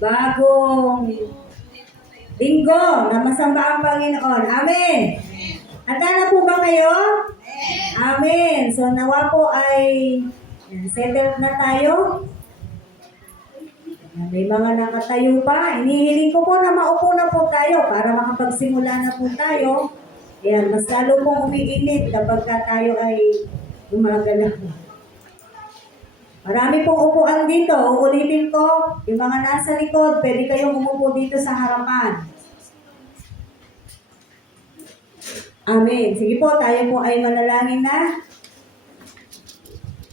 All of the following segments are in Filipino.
bagong linggo na masamba ang Panginoon. Amen. Handa na po ba kayo? Amen. So nawa po ay settled na tayo. May mga nakatayo pa. Inihiling ko po na maupo na po tayo para makapagsimula na po tayo. Ayan, mas lalo pong umiinit kapag tayo ay gumagalaw. Marami pong upuan dito. Uulitin ko, yung mga nasa likod, pwede kayong umupo dito sa harapan. Amen. Sige po, tayo po ay manalangin na.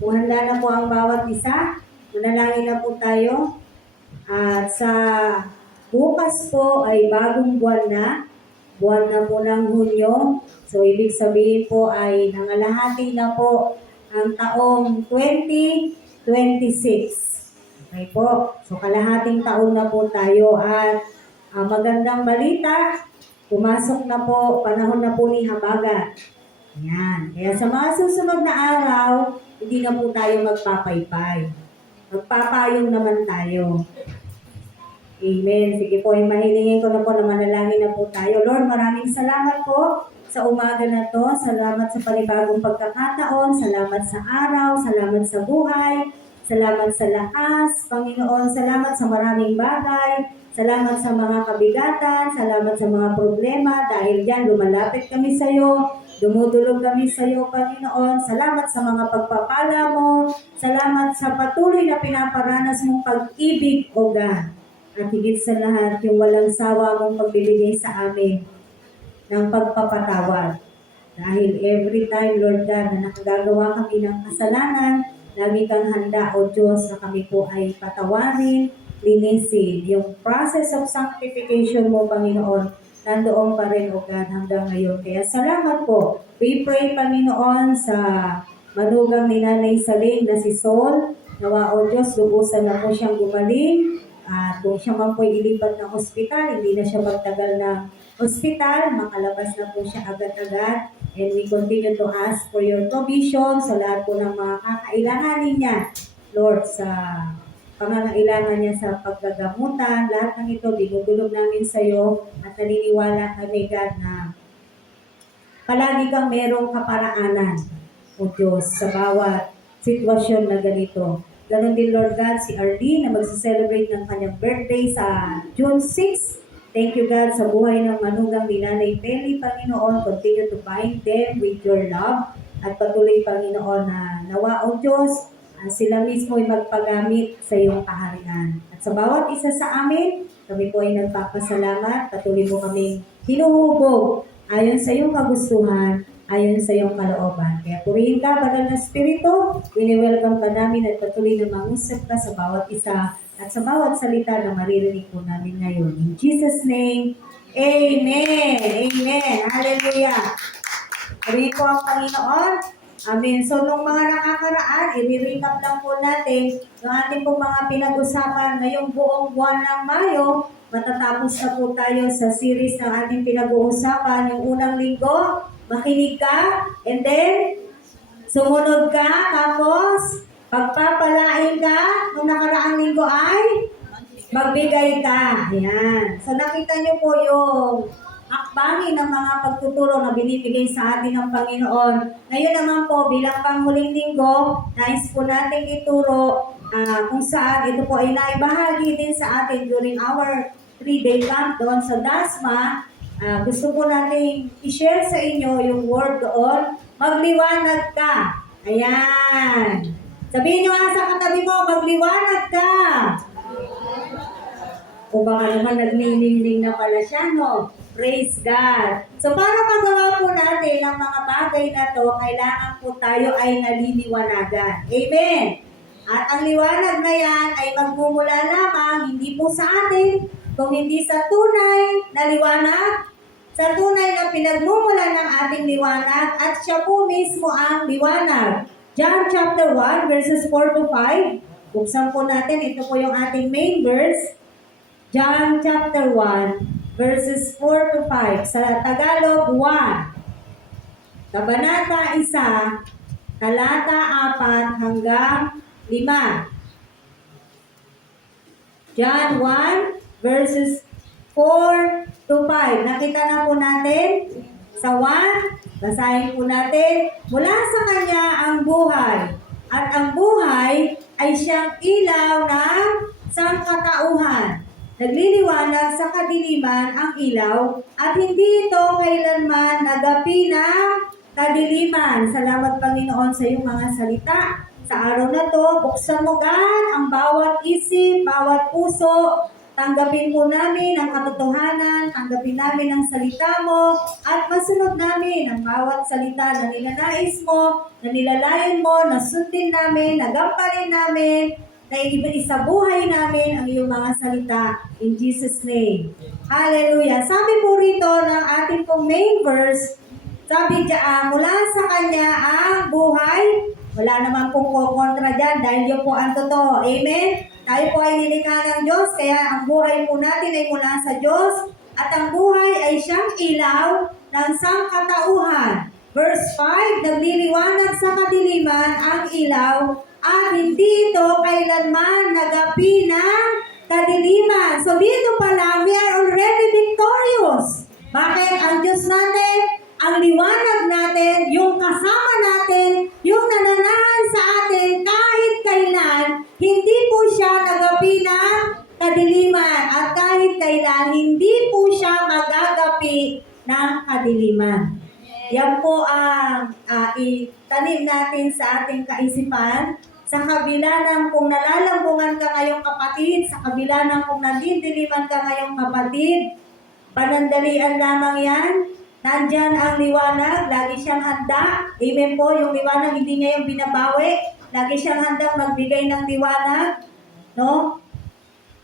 Handa na po ang bawat isa. Manalangin na po tayo. At sa bukas po ay bagong buwan na. Buwan na po ng Hunyo. So, ibig sabihin po ay nangalahati na po ang taong 2026. Okay po. So, kalahating taon na po tayo. At magandang balita, pumasok na po, panahon na po ni Habagat. Yan. Kaya sa mga susunod na araw, hindi na po tayo magpapaypay. Magpapayong naman tayo. Amen. Sige po, mahilingin ko na po na manalangin na po tayo. Lord, maraming salamat po sa umaga na to. Salamat sa panibagong pagkakataon. Salamat sa araw. Salamat sa buhay. Salamat sa lakas. Panginoon, salamat sa maraming bagay. Salamat sa mga kabigatan. Salamat sa mga problema. Dahil yan, lumalapit kami sa iyo. Dumudulog kami sa iyo, Panginoon. Salamat sa mga pagpapala mo. Salamat sa patuloy na pinaparanas mong pag-ibig, O God. At higit sa lahat, yung walang sawa mong pagbibigay sa amin ng pagpapatawad. Dahil every time, Lord God, na nakagagawa kami ng kasalanan, lagi kang handa, O Diyos, na kami po ay patawarin, linisin. Yung process of sanctification mo, Panginoon, nandoon pa rin, O God, hanggang ngayon. Kaya salamat po. We pray, Panginoon, sa manugang ni Nanay Saling na si Sol. Nawa, O Diyos, lubusan na po siyang gumaling. At kung siya man po ilipat ng ospital, hindi na siya magtagal ng ospital, makalabas na po siya agad-agad. And we continue to ask for your provision sa lahat po ng mga kakailanganin niya, Lord, sa pangangailangan niya sa paggagamutan. Lahat ng ito, binubulog namin sa iyo at naniniwala kami, God, na palagi kang merong kaparaanan, O Diyos, sa bawat sitwasyon na ganito. Ganon din, Lord God, si Arlene na magsa-celebrate ng kanyang birthday sa June 6. Thank you, God, sa buhay ng manugang ni Nanay Peli, Panginoon. Continue to bind them with your love. At patuloy, Panginoon, na nawa, O Diyos, sila mismo ay magpagamit sa iyong kaharian. At sa bawat isa sa amin, kami po ay nagpapasalamat. Patuloy mo kami hinuhubog ayon sa iyong kagustuhan, ayon sa iyong kalooban. Kaya purihin ka, Banal na Espiritu, wini-welcome ka namin at patuloy na mangusap ka sa bawat isa at sa bawat salita na maririnig po namin ngayon. In Jesus' name, Amen! Amen! Hallelujah! Purihin po ang Panginoon. Amen. So, nung mga nakakaraan, i-recap lang po natin yung ating pong mga pinag-usapan ngayong buong buwan ng Mayo. Matatapos na po tayo sa series ng ating pinag-uusapan. Yung unang linggo, makinig ka, and then, sumunod ka, tapos, pagpapalain ka, nung nakaraang linggo ay, magbigay ka. Ayan. So, nakita niyo po yung akbangin ng mga pagtuturo na binibigay sa atin ng Panginoon. Ngayon naman po, bilang panghuling linggo, nais po natin ituro kung saan ito po ay naibahagi din sa atin during our 3-day camp doon sa Dasma. Gusto po natin i-share sa inyo yung word doon, magliwanag ka. Ayan. Sabihin nyo nga sa katabi mo, magliwanag ka. O baka naman nagniniling na pala siya, no? Praise God. So, para magawa po natin ang mga bagay na to, kailangan po tayo ay naliliwanagan. Amen. At ang liwanag na yan ay magmumula lamang, hindi po sa atin, kung hindi sa tunay na liwanag, sa tunay na pinagmumula ng ating liwanag, at siya po mismo ang liwanag. John chapter 1, verses 4 to 5. Buksan po natin, ito po yung ating main verse. John chapter 1, verses 4 to 5. Sa Tagalog, 1. Kabanata 1, talata 4 hanggang 5. John 1 verses 4 to 5. Nakita na po natin sa 1. Basahin po natin. Mula sa Kanya ang buhay. At ang buhay ay siyang ilaw ng sangkatauhan. Nagliliwanag sa kadiliman ang ilaw at hindi ito kailanman nagapi ng kadiliman. Salamat Panginoon sa iyong mga salita. Sa araw na to, buksan mo gan ang bawat isip, bawat puso. Tanggapin po namin ang katotohanan, tanggapin namin ang salita mo, at masunod namin ang bawat salita na nilanais mo, na nilalayon mo, na sundin namin, nagamparin namin, na isabuhay namin ang iyong mga salita. In Jesus' name. Hallelujah. Sabi po rito ng ating pong main verse, sabi diyan, mula sa Kanya ang buhay. Wala naman pong kontra dyan dahil yun po ang totoo. Amen? Tayo po ay nilikha ng Diyos, kaya ang buhay po natin ay mula sa Diyos. At ang buhay ay siyang ilaw ng sangkatauhan. Verse 5, nagliliwanag sa kadiliman ang ilaw at hindi ito kailanman nagapi ng kadiliman. So dito pa lang, we are already victorious. Bakit? Ang Diyos natin, ang liwanag natin, yung kasama natin, yung nananahan sa atin kahit kailan, hindi po siya nagapi ng kadiliman at kahit kailan, hindi po siya magagapi ng kadiliman. Yan po ang itanim natin sa ating kaisipan. Sa kabila ng kung nalalambungan ka ngayong kapatid, sa kabila ng kung nadidiliman ka ngayong kapatid, panandalian lamang yan. Nandyan ang liwanag, lagi siyang handa. Amen po, yung liwanag hindi niya yung binabawi. Lagi siyang handang magbigay ng liwanag. No?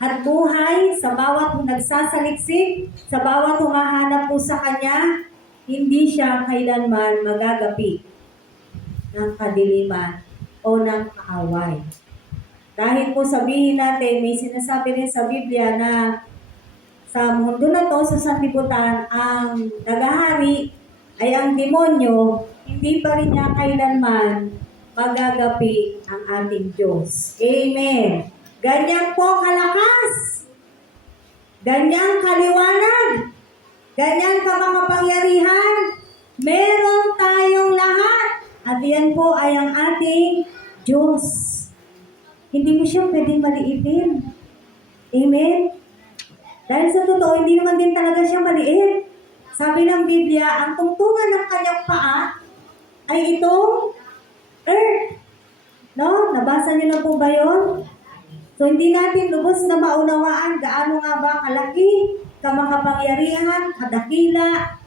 At buhay sa bawat nagsasaliksik, sa bawat humahanap po sa Kanya, hindi siya kailanman magagapi ng kadiliman o ng kaaway. Dahil po sabihin natin, may sinasabi rin sa Biblia na sa mundo na to, sa sanlibutan, ang nagahari ay ang demonyo, hindi pa rin niya kailanman magagapi ang ating Diyos. Amen. Ganyan po kalakas, ganyan kaliwanag, ganyan ka makapangyarihan, meron tayong lahat. At yan po ay ang ating Diyos. Hindi mo siya pwedeng maliitin. Amen? Dahil sa totoo, hindi naman din talaga siya maliit. Sabi ng Biblia, ang tungtungan ng kanyang paa ay itong earth. No? Nabasa niyo na po ba yun? So, hindi natin lubos na maunawaan gaano nga ba kalaki, kamakapangyarihan, kadakila,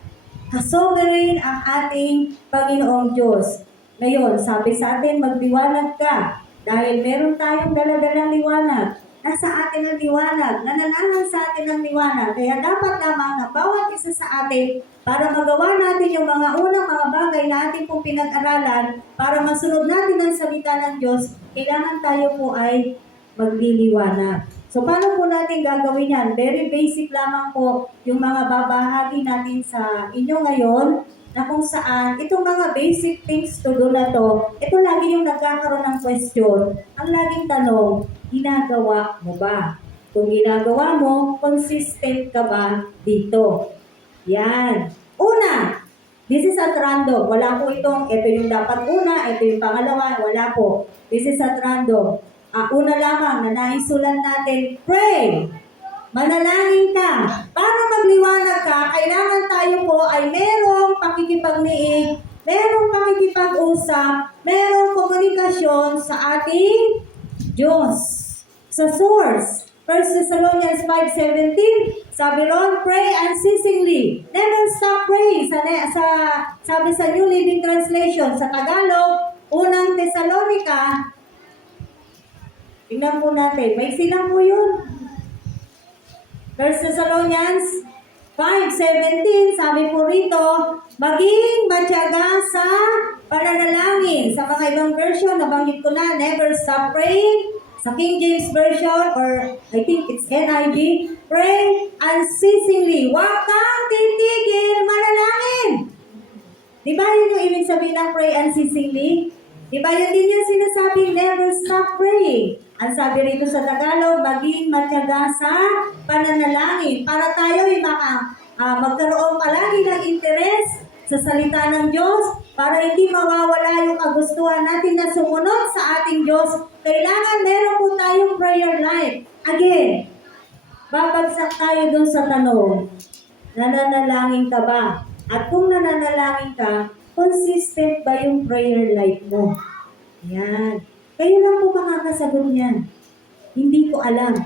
kasovereign ang ating Panginoong Diyos. Ngayon, sabi sa atin, magdiwanag ka. Dahil meron tayong daladalang liwanag. Nasa atin ang liwanag, nananahan sa atin ang liwanag. Kaya dapat lamang na bawat isa sa atin para magawa natin yung mga unang mga bagay na ating pong pinag-aralan, para masunod natin ang salita ng Diyos, kailangan tayo po ay magliliwanag. So, paano po natin gagawin yan? Very basic lamang po yung mga babahagi natin sa inyo ngayon, na kung saan itong mga basic things to do na to, ito lagi yung nagkakaroon ng question. Ang laging tanong, ginagawa mo ba? Kung ginagawa mo, consistent ka ba dito? Yan. Una, this is at random. Wala po itong, ito yung dapat una, ito yung pangalawa, wala po. This is at random. Una lamang na naisulan natin, pray. Manalangin ka. Para magliwanag ka, kailangan tayo po ay merong pakikipagniig, merong pakikipag-usap, merong komunikasyon sa ating Diyos. Sa source. 1 Thessalonians 5:17, sabi ron, pray unceasingly. Never stop praying. Sabi sa New Living Translation, sa Tagalog, unang Thessalonica, tingnan po natin, may silang po yun. 1 Thessalonians 5:17, sabi po rito, maging matyaga sa pananalangin. Sa mga ibang version, nabanggit ko na, never stop praying. Sa King James Version, or I think it's NIV, pray unceasingly. Huwag kang titigil manalangin. Di ba yun yung ibig sabihin ng pray unceasingly? Di ba yun din yung sinasabing never stop praying? Ang sabi rito sa Tagalog, maging matyaga sa pananalangin para tayo'y magkaroon palagi ng interes sa salita ng Diyos para hindi mawawala yung kagustuhan natin na sumunod sa ating Diyos. Kailangan meron po tayong prayer life. Again, babagsak tayo dun sa tanong, nananalangin ka ba? At kung nananalangin ka, consistent ba yung prayer life mo? Yan. Kayo lang po makakasagot niyan. Hindi ko alam.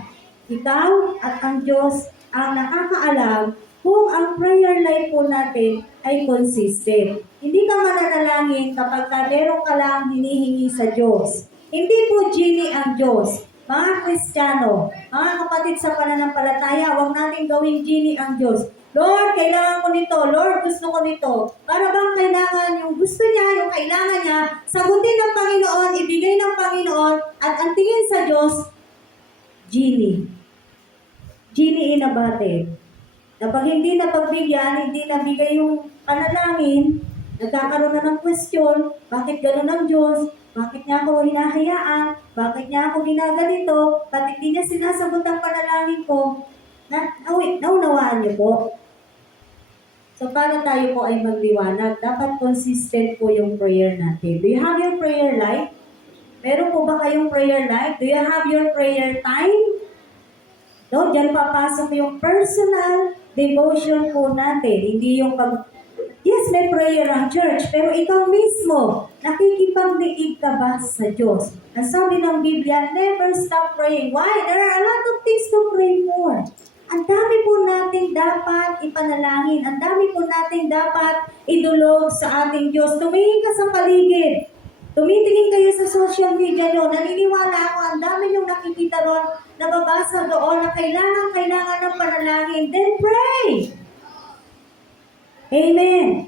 Ikaw at ang Diyos ang nakakaalam kung ang prayer life po natin ay consistent. Hindi ka mananalangin kapag meron ka lang hinihingi sa Diyos. Hindi po genie ang Diyos. Mga Kristiyano, mga kapatid sa pananampalataya, huwag natin gawing genie ang Diyos. Lord, kailangan ko nito. Lord, gusto ko nito. Para bang kailangan yung gusto niya, yung kailangan niya, sagutin ng Panginoon, ibigay ng Panginoon, at ang tingin sa Diyos, genie. Genie in a bottle. Na pag hindi napagbigyan, hindi nabigay yung panalangin, nagkakaroon na ng question, bakit gano'n ang Diyos? Bakit niya ako hinahayaan? Bakit niya ako ginaganito? Bakit hindi niya sinasagot ang panalangin ko? Naunawaan niyo po? So, para tayo po ay magliwanag, dapat consistent po yung prayer natin. Do you have your prayer life? Meron po ba kayong prayer life? Do you have your prayer time? No, diyan papasok yung personal devotion po natin. Hindi yung yes, may prayer ang church, pero ikaw mismo, nakikipagdiig ka ba sa Diyos? Ang sabi ng Biblia, never stop praying. Why? There are a lot of things to pray for. Ang dami po nating dapat ipanalangin. Ang dami po nating dapat idulog sa ating Diyos. Tumingin ka sa paligid. Tumitingin kayo sa social media nyo. Naniniwala ako, ang dami yung nakikita ron, nababasa doon na kailangan ng panalangin. Then pray! Amen!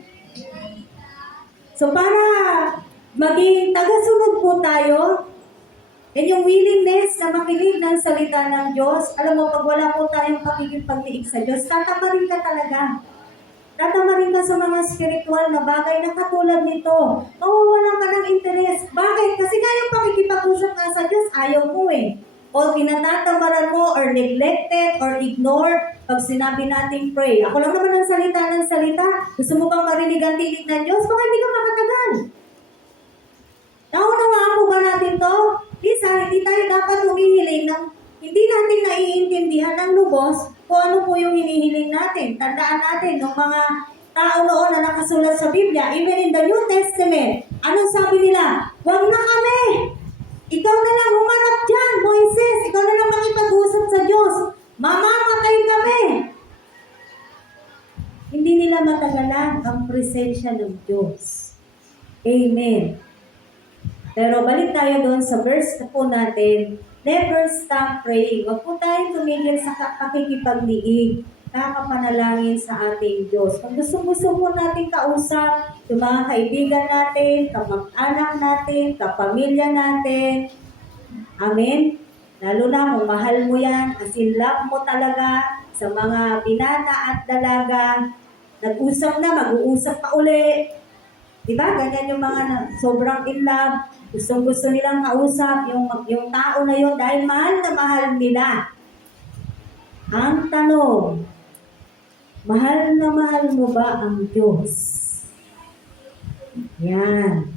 So para maging tagasunod po tayo, and yung willingness na makinig ng salita ng Diyos, alam mo, pag wala po tayong pakikipagtiig sa Diyos, tatamarin ka talaga. Tatamarin ka sa mga spiritual na bagay na katulad nito. Mawawalan ka ng interes. Bakit? Kasi nga yung pakikipag-usap nga sa Diyos, ayaw mo eh. O tinatamaran mo or neglected or ignore pag sinabi nating pray. Ako lang naman ang salita ng salita. Gusto mo bang marinig ang tinig ng Diyos? Baka hindi ka makatagal. Naunawaan po ba natin to? Lisa, hindi tayo dapat humihiling ng hindi natin naiintindihan ng lubos kung ano po yung hinihiling natin. Tandaan natin, ng mga tao noon na nakasulat sa Biblia, even in the New Testament, anong sabi nila? Huwag na kami! Ikaw na lang humarap dyan, Moises! Ikaw na lang makipag-usap sa Diyos! Mamamatay kami! Hindi nila matagalan ang presensya ng Diyos. Amen. Pero balik tayo doon sa verse na po natin, never stop praying. Huwag po tayong tumigil sa pakikipagdiig, kakapanalangin sa ating Diyos. Kung gusto po natin kausap, yung mga kaibigan natin, kamag-anak natin, kapamilya natin, amen? Lalo na kung mahal mo yan, as in love mo talaga sa mga binata at dalaga, nag-usap na, mag-uusap pa uli. Diba? Ganyan yung mga sobrang in love. Gusto nilang kausap yung tao na yun dahil mahal na mahal nila. Ang tanong, mahal na mahal mo ba ang Diyos? Yan.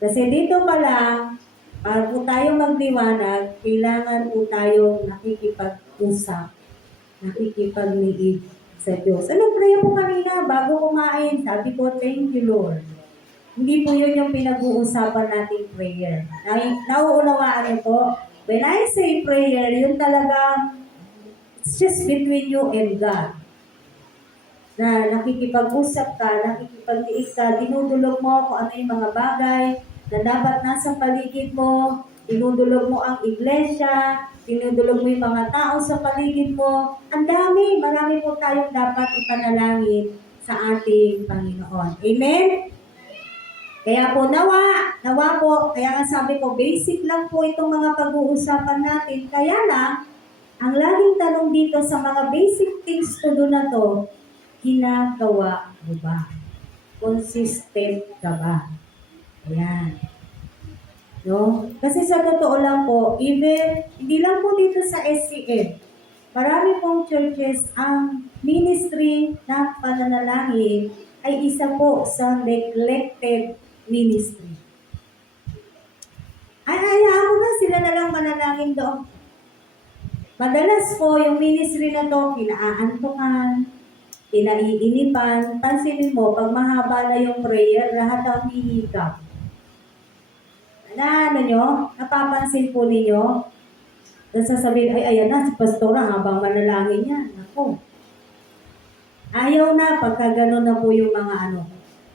Kasi dito pa lang, para po tayong magliwanag, kailangan po tayong nakikipag-usap, nakikipag-liig sa Diyos. Anong prayer po kanina? Bago kumain, sabi ko, thank you, Lord. Hindi po yun yung pinag-uusapan nating prayer. Nauunawaan niyo po, when I say prayer, yun talaga, it's just between you and God. Na nakikipag-usap ka, nakikipag-liig ka, dinudulog mo kung ano yung mga bagay na dapat nasa paligid mo, dinudulog mo ang iglesia, dinudulog mo yung mga tao sa paligid mo. Ang marami po tayong dapat ipanalangin sa ating Panginoon. Amen? Kaya po, nawa po, kaya nga sabi ko, basic lang po itong mga pag-uusapan natin. Kaya lang, ang laging tanong dito sa mga basic things to do na to, ginagawa mo ba? Consistent ka ba? Ayan. No? Kasi sa totoo lang po, even, hindi lang po dito sa SCF, marami pong churches ang ministry ng pananalangin ay isa po sa neglected ministry. Ay, hayaan mo na sila na lang manalangin doon. Madalas po yung ministry na to, kinaaantukan, kinaiinipan. Pansinin mo, pag mahaba na yung prayer, lahat ang hihikap. Na ano nyo, napapansin po ninyo, sasabihin, ay ayan na, si pastora habang manalangin niya. Ako. Ayaw na pagka gano'n na po yung mga ano.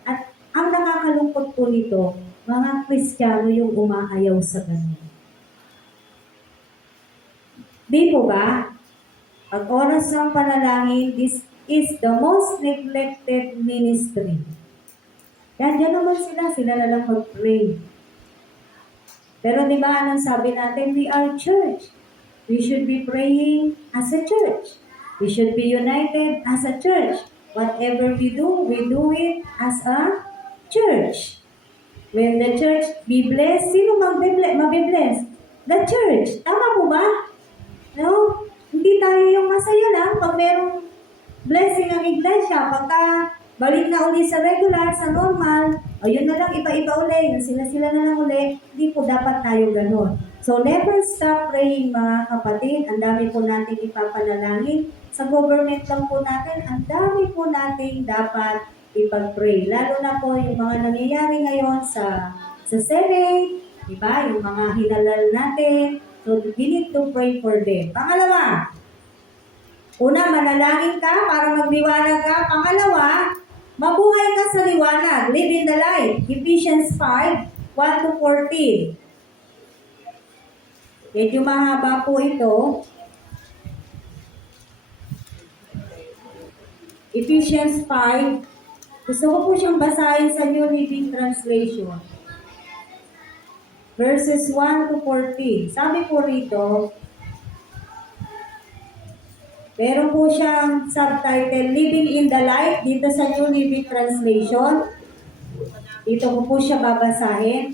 At ang nakakalungkot po nito, mga Kristiyano yung umaayaw sa gano'n. Di po ba? Pag oras ng panalangin, this is the most neglected ministry. Yan, dyan naman sila na lang mag-pray. Pero di ba, anong sabi natin? We are church. We should be praying as a church. We should be united as a church. Whatever we do it as a church. When the church be blessed, sino mabibless? The church. Tama po ba? No? Hindi tayo yung masaya lang pag merong blessing ang iglesia. Pagka balik na uli sa regular, sa normal, o yun na lang, iba-iba uli, yung sila-sila na lang uli, hindi po dapat tayo ganun. So, never stop praying mga kapatid. Ang dami po natin ipapanalangin. Sa government lang po natin, ang dami po nating dapat ipag-pray. Lalo na po yung mga nangyayari ngayon sa Senate, diba? Yung mga hinalal natin. So, we need to pray for them. Pangalawa, una, manalangin ka para magliwanag ka. Pangalawa, mabuhay ka sa liwanag. Live in the light. Ephesians 5, 1-14. Medyo mahaba po ito. Ephesians 5. Gusto ko po siyang basahin sa New Living Translation. Verses 1-14. Sabi po rito, meron po siyang subtitle, Living in the Light, dito sa New Living Translation. Dito ko po siya babasahin.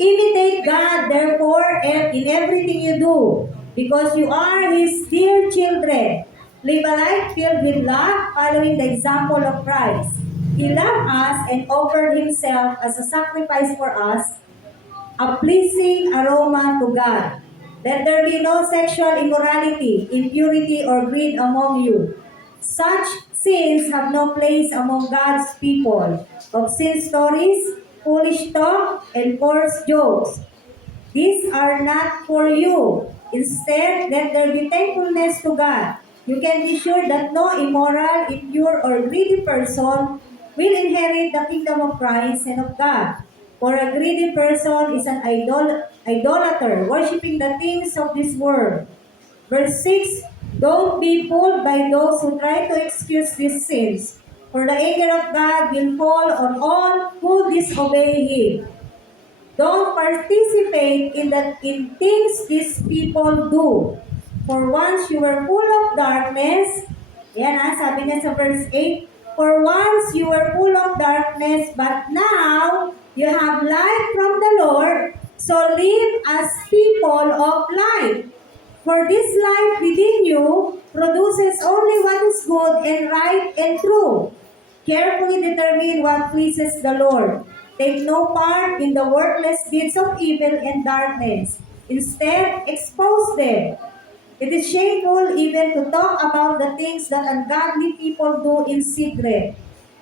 Imitate God, therefore, in everything you do, because you are His dear children. Live a life filled with love, following the example of Christ. He loved us and offered Himself as a sacrifice for us, a pleasing aroma to God. Let there be no sexual immorality, impurity, or greed among you. Such sins have no place among God's people. Obscene stories, foolish talk, and coarse jokes. These are not for you. Instead, let there be thankfulness to God. You can be sure that no immoral, impure, or greedy person will inherit the kingdom of Christ and of God. For a greedy person is an idolater, worshiping the things of this world. Verse 6, don't be fooled by those who try to excuse these sins, for the anger of God will fall on all who disobey Him. Don't participate in things these people do. For once you were full of darkness, sabi niya sa verse 8, for once you were full of darkness, but now you have light from the Lord, so live as people of light. For this light within you produces only what is good and right and true. Carefully determine what pleases the Lord. Take no part in the worthless deeds of evil and darkness. Instead, expose them. It is shameful even to talk about the things that ungodly people do in secret.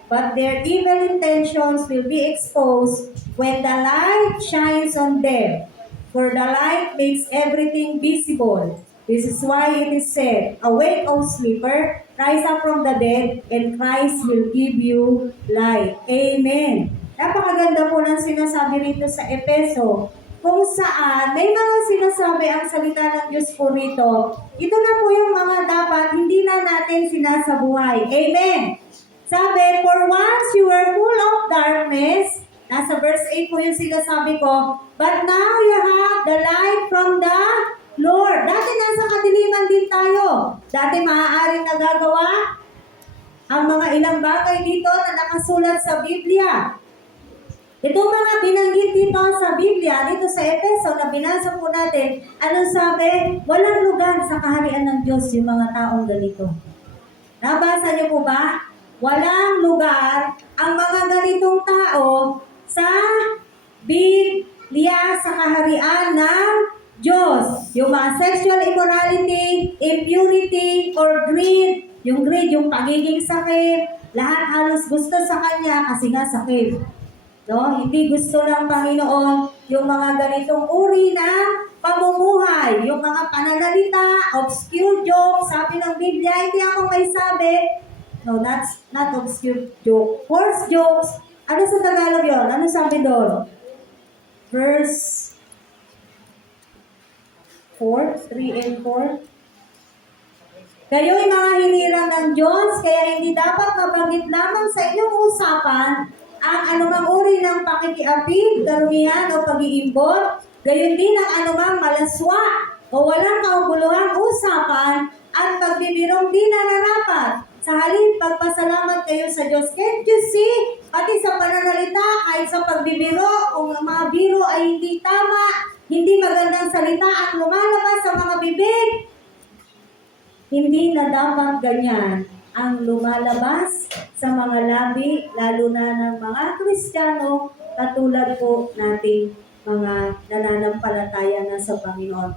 But their evil intentions will be exposed when the light shines on them. For the light makes everything visible. This is why it is said, awake, O sleeper, rise up from the dead, and Christ will give you light. Amen. Napakaganda po ng sinasabi rito sa Efeso, kung saan may mga sinasabi ang salita ng Diyos po rito. Ito na po yung mga dapat hindi na natin sinasabuhay. Amen. Sabi, for once you were full of darkness, nasa verse 8 po yung sinasabi ko, but now you have the light from the Lord. Dati nasa kadiliman din tayo. Dati maaaring nagagawa ang mga ilang bagay dito na nakasulat sa Biblia. Ito mga binanggit dito sa Biblia, dito sa Efeso na binasa po natin, anong sabi? Walang lugar sa kaharian ng Diyos yung mga taong ganito. Nabasa niyo po ba? Walang lugar ang mga ganitong tao sa Biblia sa kaharian ng Diyos. Yung mga sexual immorality, impurity, or greed, yung pagiging sakit, lahat halos gusto sa kanya kasi nga sakit. No? Hindi gusto ng Panginoon yung mga ganitong uri na pamumuhay, yung mga pananalita, obscure jokes, sabi ng Biblia, hindi ako may sabi, no, that's not obscure joke, horse jokes, ano sa Tagalog yun? Ano sabi doon? Verse 4, 3 and 4. Kayo'y mga hinirang ng Diyos, kaya hindi dapat mabanggit lamang sa inyong usapan ang anumang uri ng pakikiapid, karumihan o pag-iimbot, gayon din ang anumang malaswa o walang kauguluhang usapan at pagbibirong di nararapat. Sa halip, pagpasalamat kayo sa Diyos. Can't you see? Pati sa pananalita, kahit sa pagbibiro, kung ang mga biro ay hindi tama, hindi magandang salita at lumalabas sa mga bibig, hindi na dapat ganyan ang lumalabas sa mga labi, lalo na ng mga Kristiyano, katulad po nating mga nananampalataya na sa Panginoon.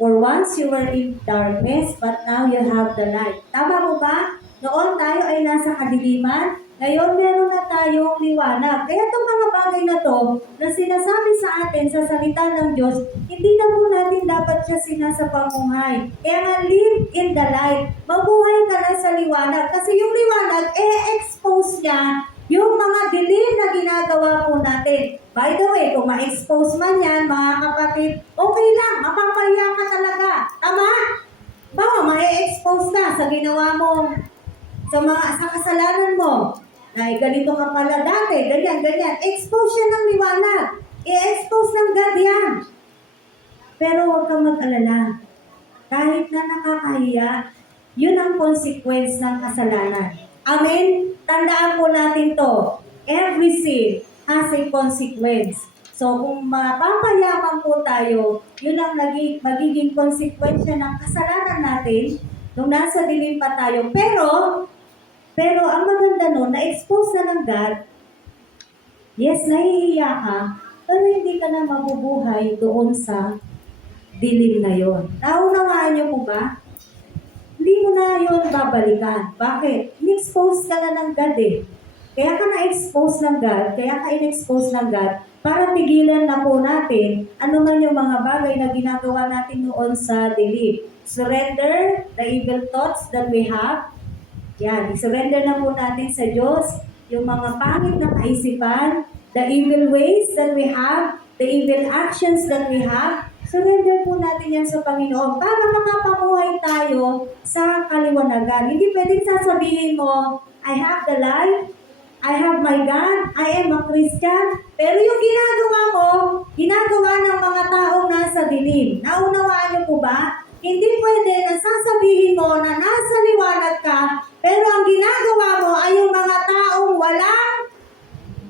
For once you were in darkness, but now you have the light. Tama po ba? Noon tayo ay nasa kadiliman, ngayon meron na tayong liwanag. Kaya itong mga bagay na to, na sinasabi sa atin sa salita ng Diyos, hindi na po natin dapat siya sinasapamuhay. Kaya nga, live in the light. Mabuhay ka na sa liwanag. Kasi yung liwanag, expose niya yung mga dilim na ginagawa po natin. By the way, kung ma-expose man yan, mga kapatid, okay lang, mapapahiya ka talaga. Tama? Bawa, ma-expose ka sa ginawa mo, sa kasalanan mo. Ay, ganito ka pala dati, ganyan. Expose siya ng liwanag. I-expose ng God yan. Pero huwag kang mag-alala. Kahit na nakakahiya, yun ang consequence ng kasalanan. Amen? Tandaan po natin to. Every sin has a consequence. So, kung mapapayaman po tayo, yun ang magiging consequence ng kasalanan natin nung nasa dilim pa tayo. Pero ang maganda nun, na-expose na ng God, yes, nahihiya ka, pero hindi ka na mabubuhay doon sa dilim na yon. Naunawaan niyo po ba? Hindi mo na yon babalikan. Bakit? In-expose ka na ng God eh. Kaya ka na-expose ng God, kaya ka in-expose ng God, para pigilan na po natin ano man yung mga bagay na ginagawa natin noon sa dilim. Surrender the evil thoughts that we have. Yan, i-surrender na po natin sa Diyos yung mga pangit na kaisipan, the evil ways that we have, the evil actions that we have. Surrender po natin yan sa Panginoon para makapamuhay tayo sa kaliwanagan. Hindi pwedeng sasabihin mo, I have the light, I have my God, I am a Christian. Pero yung ginagawa mo, ginagawa ng mga taong nasa dilim. Naunawaan niyo po ba? Hindi pwede na sasabihin mo na nasa liwanag ka, pero ang ginagawa mo ay yung mga taong walang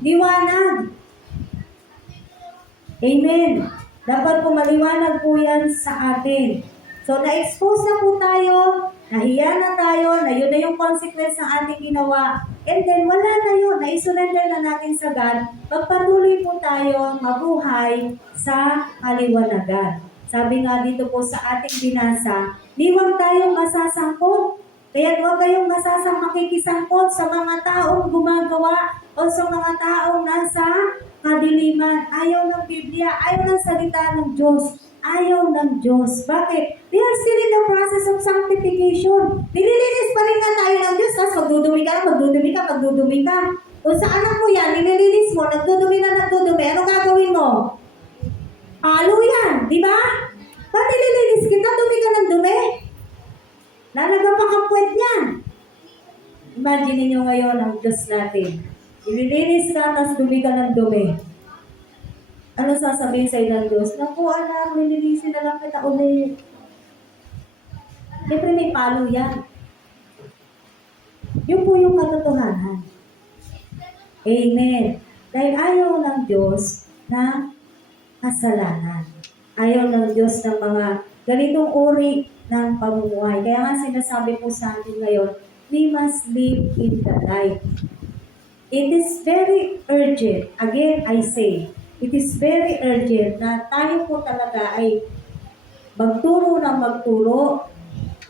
liwanag. Amen. Dapat po maliwanag po yan sa atin. So, na-expose na po tayo, nahiya na tayo, na yun na yung consequence ng ating ginawa. And then, wala na yun. Na-surrender na natin sa God. Magpatuloy po tayo mabuhay sa kaliwanagan. Sabi nga dito po sa ating binasa, di huwag tayong masasangkot. Kaya huwag kayong makikisangkot sa mga taong gumagawa o sa mga taong nasa kadiliman. Ayaw ng Biblia, ayaw ng salita ng Diyos, ayaw ng Diyos. Bakit? They are still in the process of sanctification. Nililinis pa rin nga tayo ng Diyos, tapos magdudumi ka. Kung sa anak mo yan, nililinis mo, nagdudumi, ano gagawin mo? Palo yan, di ba? Ba't nililinis kita? Dumi ka ng dumi. Lalagyan pa kang puwet niyan. Imagine niyo ngayon ang Diyos natin. Nililinis ka, tapos dumi ka ng dumi. Ano sasabihin sa'yo ng Diyos? Naku, anak, nililisin na lang kita ulit. Siyempre may palo yan. Yun po yung katotohanan. Amen. Dahil ayaw ng Diyos na kasalanan. Ayaw ng Diyos ng mga ganitong uri ng pamumuhay. Kaya nga sinasabi po sa atin ngayon, we must live in the light. It is very urgent, again I say, it is very urgent na tayo po talaga ay magturo ng magturo,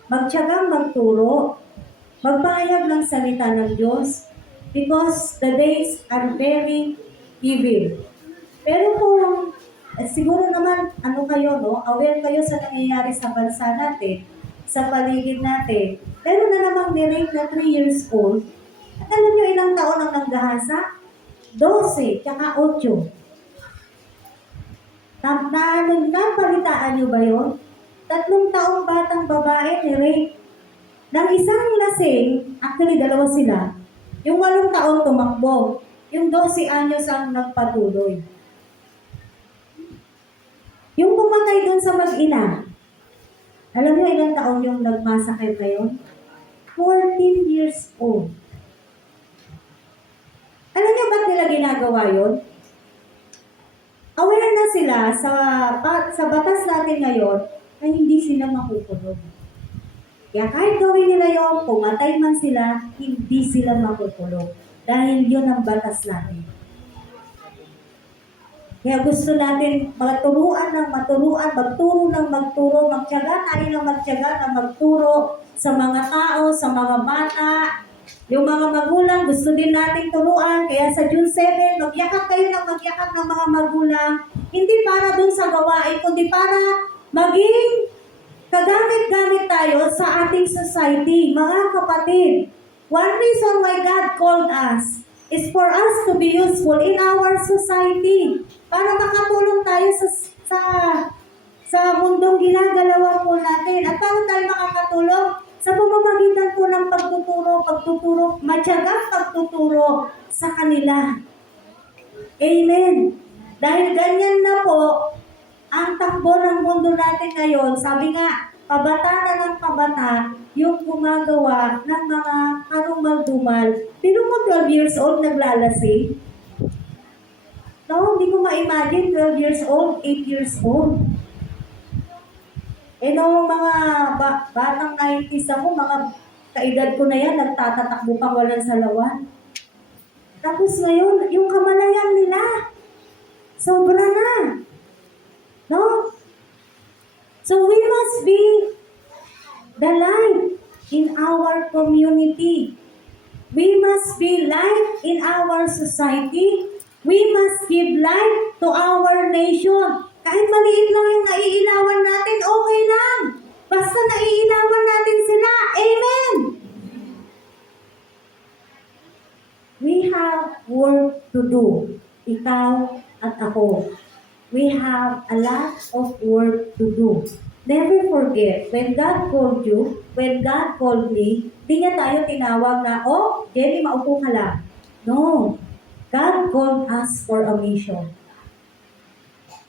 magtiyagang magturo, magpahayag ng salita ng Diyos, because the days are very evil. Pero kung siguro naman, ano kayo, no? Aware kayo sa nangyayari sa bansa natin, sa paligid natin. Pero na namang ni-rape na 3 years old, at alam niyo ilang taon ang nanggahasa? 12, tsaka 8. Napalitaan niyo ba yun? 3 taong batang babae ni-rape. Nang isang lasing, actually 2 sila, yung 8 taon tumakbo, yung 12 anyos ang nagpatuloy. Yung pumatay doon sa mag-ina, alam niyo ilang taon yung nagmasakit ngayon? 14 years old. Alam niyo ba't nila ginagawa yun? Aware na sila sa batas natin ngayon na hindi sila makukulong. Kaya kahit gawin nila yun, pumatay man sila, hindi sila makukulong. Dahil yun ang batas natin. Kaya gusto natin magturo ng magturo, magtiyaga tayo ng magtiyaga ng magturo sa mga tao, sa mga bata. Yung mga magulang, gusto din natin turuan. Kaya sa June 7, magyakap kayo ng magyakap ng mga magulang. Hindi para dun sa gawain, kundi para maging kagamit-gamit tayo sa ating society. Mga kapatid, one reason why God called us is for us to be useful in our society. Para makatulong tayo sa mundong ginagalawan po natin. At paano tayo makakatulong? Sa pamamagitan po ng pagtuturo, matyagang pagtuturo sa kanila. Amen. Dahil ganyan na po ang takbo ng mundo natin ngayon. Sabi nga, pabata na ng pabata yung gumagawa ng mga karumal-dumal. Pero mo 12 years old naglalasing? No, hindi ko ma-imagine 12 years old, 8 years old. Noong mga batang 90s ako, mga kaedad ko na yan, nagtatatakbo pang walang salawan. Tapos ngayon, yung kamalayan nila, sobra na. No? So we must be the light in our community. We must be light in our society. We must give light to our nation. Kahit maliit lang yung naiilawan natin, okay lang. Basta naiilawan natin sila. Amen! We have work to do. Ikaw at ako. We have a lot of work to do. Never forget, when God called you, when God called me, di niya tayo tinawag na, oh, Jenny, maupo ka lang. No. God called us for a mission.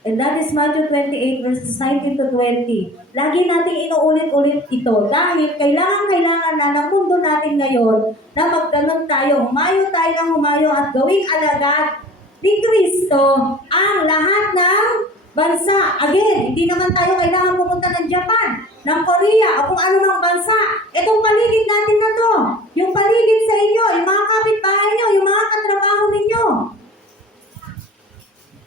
And that is Matthew 28 verses 19 to 20. Lagi nating inuulit-ulit ito dahil kailangan na ng mundo natin ngayon na magganon tayo, humayo tayo ng humayo at gawing alagad ni Kristo ang lahat ng bansa. Again, hindi naman tayo kailangan pumunta ng Japan, ng Korea, o kung ano mang bansa. Itong paligid natin na to, yung paligid sa inyo, yung mga kapitbahay nyo, yung mga katrabaho ninyo,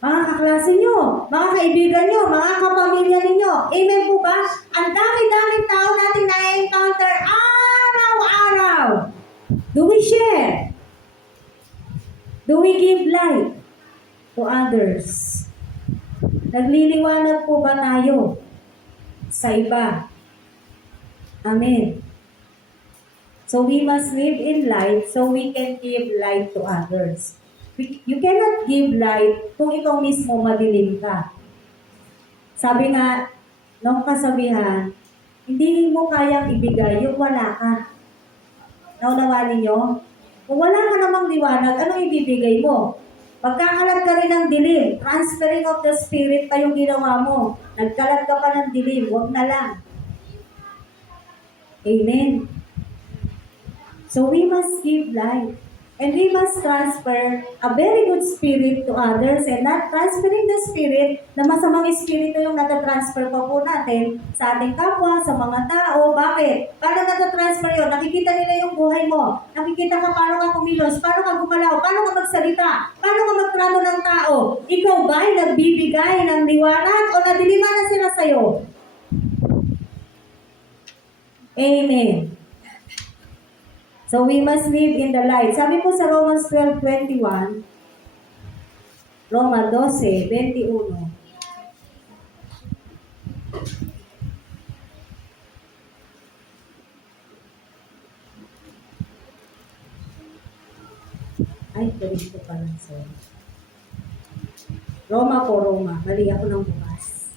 mga kaklase nyo, mga kaibigan nyo, mga kapamilya ninyo. Amen po ba? Ang dami-daming tao natin na-encounter araw-araw. Do we share? Do we give light to others? Nagliliwanag po ba tayo sa iba? Amen. So we must live in light so we can give light to others. You cannot give light kung ikaw mismo madilim ka. Sabi nga, nung kasabihan, hindi mo kayang ibigay yung wala ka. Naunawa ninyo? Kung wala ka namang liwanag, anong ibibigay mo? Pagkakalat ka rin ng dilim, transferring of the spirit pa yung ginawa mo. Nagkalat ka pa ng dilim, huwag na lang. Amen. So we must give light. And we must transfer a very good spirit to others and not transferring the spirit na masamang espiritu yung natatransfer pa po natin sa ating kapwa, sa mga tao. Bakit? Paano natatransfer yun? Nakikita nila yung buhay mo. Nakikita ka paano ka kumilos, paano ka gumalaw, paano ka magsalita, paano ka magtrato ng tao. Ikaw ba ay nagbibigay ng liwanag o nadiliman na sila sa'yo? Amen. So we must live in the light. Sabi po sa Romans 12:21, Roma 12:21. Ay, ganito pala. Sorry. Roma po, Roma. Mali ako ng bukas.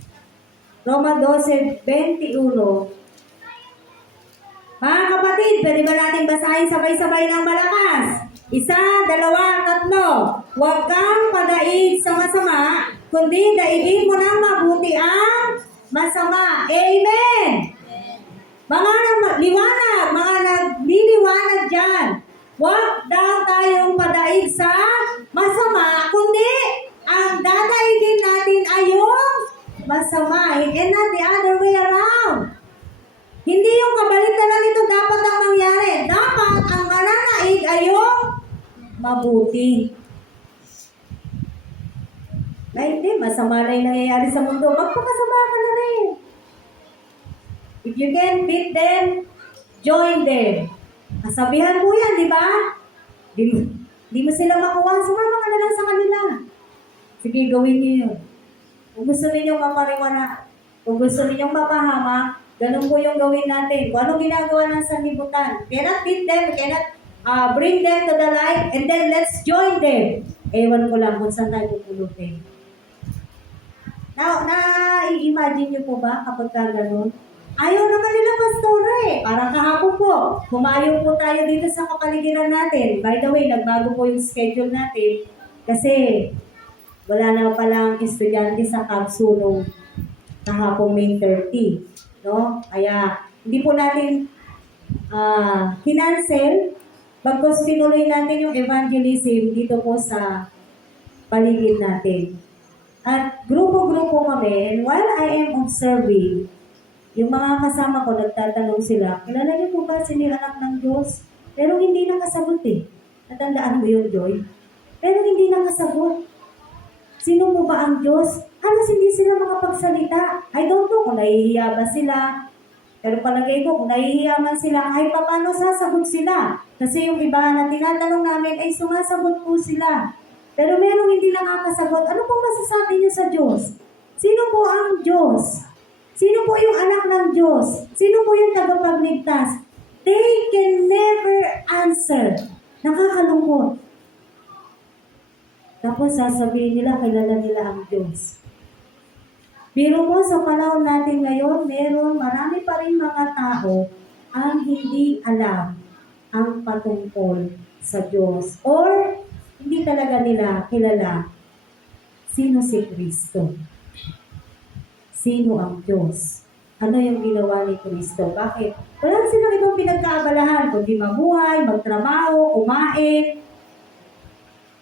Roma 12:21. Mga kapatid, pwede ba natin basahin sabay-sabay ng malakas? 1, 2, 3. Huwag kang padaig sa masama, kundi daigin mo ng mabuti ang masama. Amen! Mga liwanag, mga nagliliwanag dyan. Huwag daw tayong padaig sa masama, kundi ang dadaigin natin ay yung masama. And not the other way around. Hindi yung kabaliktaran ito dapat ang mangyari. Dapat ang mananaig ay yung mabuti. Na hindi, masama na yung nangyayari sa mundo. Magpakasama ka na rin. If you can beat them, join them. Kasabihan po yan, di ba? Di mo sila makuha, sumama ka na lang sa kanila. Sige, gawin niyo yun. Kung gusto ninyong mapariwara, kung gusto ninyong mapahama, ganun po yung gawin natin. Kung anong ginagawa ng sanlibutan. Cannot beat them, cannot bring them to the light, and then let's join them. Ewan ko lang kung saan tayo pupulutin. Now, na-imagine nyo po ba kapag ka ganun? Ayaw naman nila pastora eh. Parang kahapon po, humayo po tayo dito sa kapaligiran natin. By the way, nagbago po yung schedule natin kasi wala na palang estudyante sa Kapsulong kahapon May 30. No? Kaya, hindi po natin kinancel, bagkus tinuloy natin yung evangelism dito po sa paligid natin. At grupo-grupo kami, and while I am observing, yung mga kasama ko, nagtatanong sila, kilala niyo po ba sila anak ng Diyos? Pero hindi nakasagot eh. Natandaan mo yung Joy? Pero hindi nakasagot. Sino po ba ang Diyos? Halos hindi sila makapagsalita. I don't know kung nahihiya ba sila. Pero palagay ko, kung nahihiya man sila, kahit pa paano sasagot sila. Kasi yung iba na tinatanong namin ay sumasagot po sila. Pero merong hindi nakakasagot. Ano pong masasabi niyo sa Diyos? Sino po ang Diyos? Sino po yung anak ng Diyos? Sino po yung tagapagligtas? They can never answer. Nakakalungkot. Tapos sasabihin nila, kilala nila ang Diyos. Pero mo sa panahon natin ngayon, marami pa rin mga tao ang hindi alam ang patungkol sa Diyos. Or, hindi talaga nila kilala sino si Kristo. Sino ang Diyos? Ano yung ginawa ni Kristo? Bakit? Wala silang ibang pinagkaabalahan, kundi mabuhay, magtrabaho, kumain,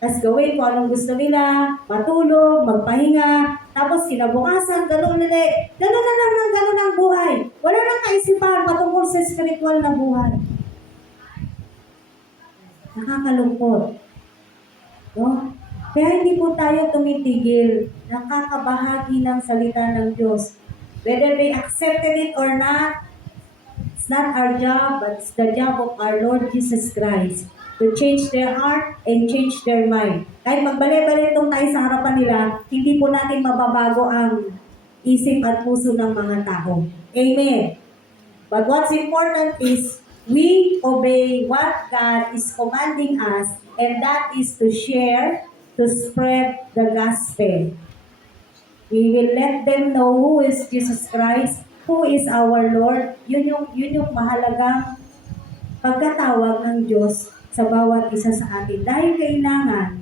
tapos gawin kung anong gusto nila, matulog, magpahinga, tapos kinabukasan, gano'n nila. Gano'n na lang ng gano'n ang buhay. Wala nang kaisipan patungkol sa spiritual na buhay. Nakakalungkot. No? Kaya hindi po tayo tumitigil. Nakakabahagi ng salita ng Diyos. Whether they accepted it or not, it's not our job, but it's the job of our Lord Jesus Christ to change their heart and change their mind. Kahit magbalik-balik tayo sa harapan nila, hindi po natin mababago ang isip at puso ng mga tao. Amen. But what's important is we obey what God is commanding us, and that is to share, to spread the gospel. We will let them know who is Jesus Christ, who is our Lord. Yun yung mahalagang pagkatawag ng Diyos sa bawat isa sa atin. Dahil kailangan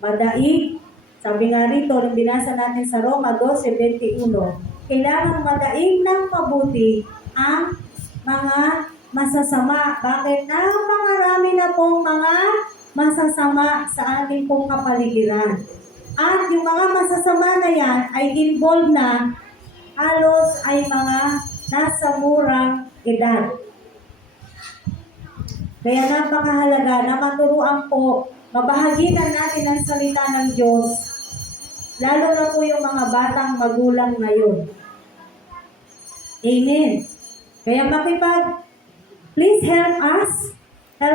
madaig, sabi nga rito, nung binasa natin sa Roma 12:21, kailangan madaig ng mabuti ang mga masasama. Bakit? Napakarami na pong mga masasama sa ating pong kapaligiran. At yung mga masasama na yan ay involved na halos ay mga nasa murang edad. Kaya napakahalaga na maturuan po, mabahaginan natin ang salita ng Diyos, lalo na po yung mga batang magulang ngayon. Amen. Kaya please help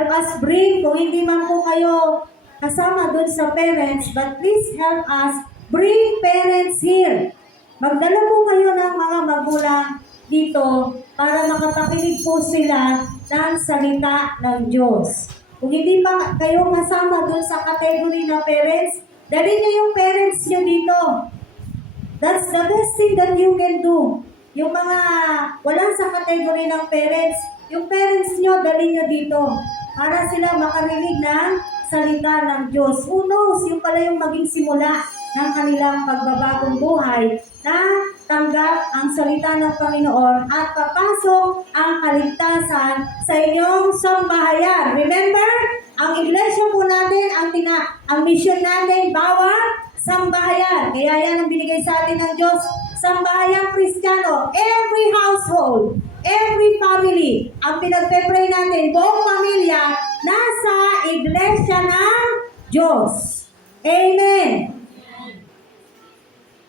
us bring, kung hindi man po kayo kasama dun sa parents, but please help us bring parents here. Magdala po kayo ng mga magulang dito para makapakinig po sila ng salita ng Diyos. Kung hindi pa kayo kasama dun sa category na parents, dalhin niyo yung parents niyo dito. That's the best thing that you can do. Yung mga walang sa category ng parents, yung parents niyo, dalhin niyo dito para sila makarinig ng salita ng Diyos. Who knows, yung pala yung maging simula ng kanilang pagbabagong buhay na tanggap ang salita ng Panginoon at papasok ang kaligtasan sa inyong sambahayan. Remember, ang iglesia po natin, ang mission natin, bawat sambahayan. Kaya yan ang binigay sa atin ng Diyos, sambahayang Kristiyano. Every household, every family, ang pinagpe-pray natin, buong pamilya, nasa iglesia ng Diyos. Amen.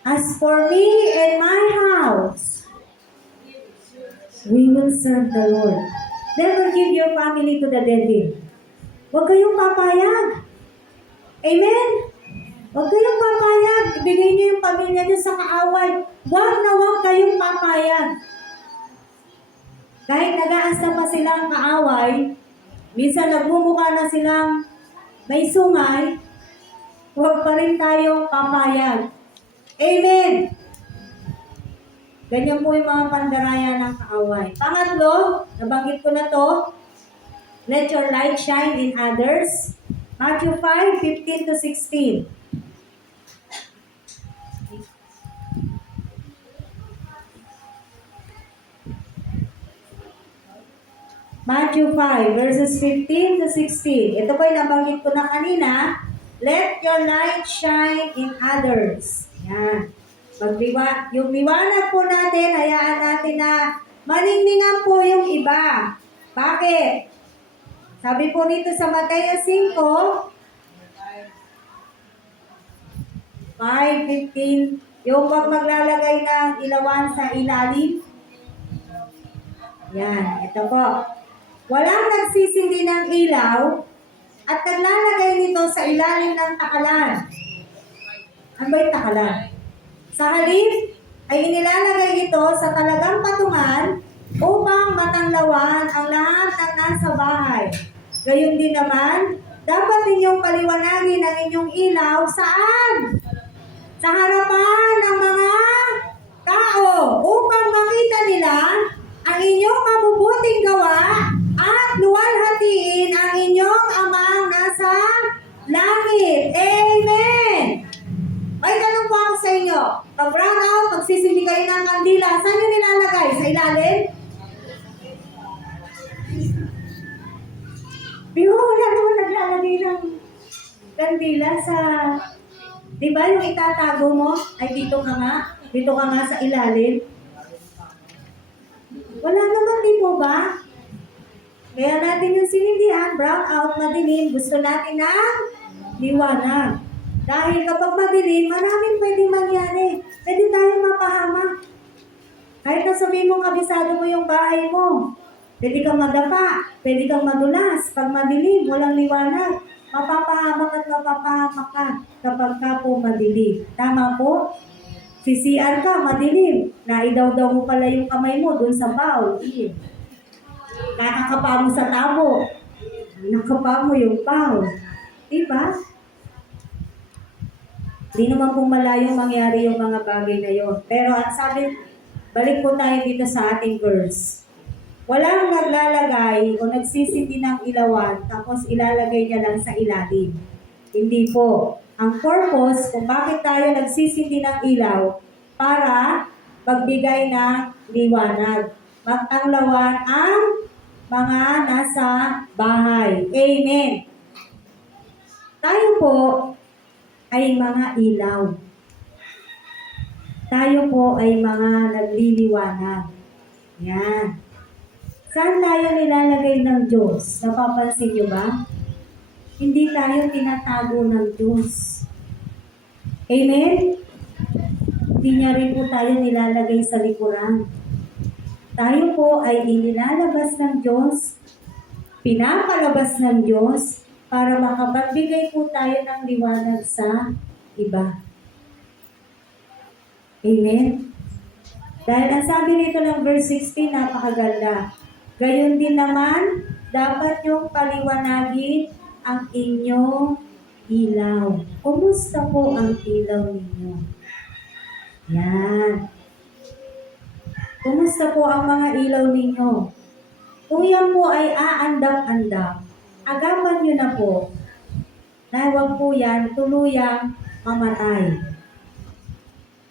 As for me and my house, we will serve the Lord. Never give your family to the devil. Huwag kayong papayag. Amen? Huwag kayong papayag. Ibigay niyo yung pamilya niyo sa kaaway. Huwag kayong papayag. Kahit nag-aasta pa silang kaaway, minsan nagmumukha na silang may sungay, huwag pa rin tayong papayag. Amen! Ganyan po yung mga pandaraya ng kaaway. Pangatlo, nabanggit ko na to, let your light shine in others. Matthew 5:15-16. Matthew 5, verses 15-16. Ito po yung nabanggit ko na kanina. Let your light shine in others. Yan. Yung liwanag po natin, hayaan natin na maningningan po yung iba. Bakit? Sabi po nito sa Mateo 5:15, yung pag maglalagay ng ilawan sa ilalim. Yan, ito po. Walang nagsisindi ng ilaw at naglalagay nito sa ilalim ng takalan. Ano ba yung takalan? Sa halip ay inilalagay ito sa talagang patungan upang matanglawan ang lahat ng nasa bahay. Gayun din naman, dapat ninyong paliwanagin ang inyong ilaw saan? Sa harapan ng mga tao upang makita nila ang inyong mabubuting gawa at luwalhatiin ang inyong amang nasa langit. Amen! May tanong po ako sa inyo. Pag brown out, pagsisindi kayo ng kandila, saan nyo nilalagay? Sa ilalim? Pero wala naman naglalagay ng kandila sa... Di ba yung itatago mo? Ay dito ka nga sa ilalim. Wala naman, di po ba? Kaya natin yung sinindihan, brown out, madilim, gusto natin ng liwanag. Dahil kapag madilim, maraming pwedeng mangyari. Pwede tayong mapahamak. Kahit na sabihin mo, kabisado mo yung bahay mo. Pwede kang madapa, pwede kang madulas. Pag madilim, walang liwanag. Mapapahamak at mapapahamak ka kapag ka po madilim. Tama po? CCR ka, madilim. Naidaw-daw mo pala yung kamay mo dun sa bowl. Nakakapa mo sa tabo. Nakapa mo yung bowl. Diba? Hindi naman pong malayong mangyari yung mga bagay na yon. Pero ang sabi, balik po tayo dito sa ating verse. Walang naglalagay o nagsisindi ng ilawan tapos ilalagay niya lang sa ilalim. Hindi po. Ang purpose kung bakit tayo nagsisindi ng ilaw para magbigay ng liwanag. Magtanglawan ang mga nasa bahay. Amen. Tayo po ay mga ilaw. Tayo po ay mga nagliliwanag. Yan. Saan tayo nilalagay ng Diyos? Napapansin niyo ba? Hindi tayo tinatago ng Diyos. Amen? Hindi niya rin po tayo nilalagay sa likuran. Tayo po ay inilalabas ng Diyos, pinapalabas ng Diyos, para makapagbigay po tayo ng liwanag sa iba. Amen? Dahil ang sabi nito ng verse 16, napakaganda. Gayon din naman, dapat niyong paliwanagin ang inyong ilaw. Kumusta po ang ilaw ninyo? Yan. Kumusta po ang mga ilaw ninyo? Kung yan po ay aandam-andam, agapan nyo na po na huwag po yan tuluyang mamatay.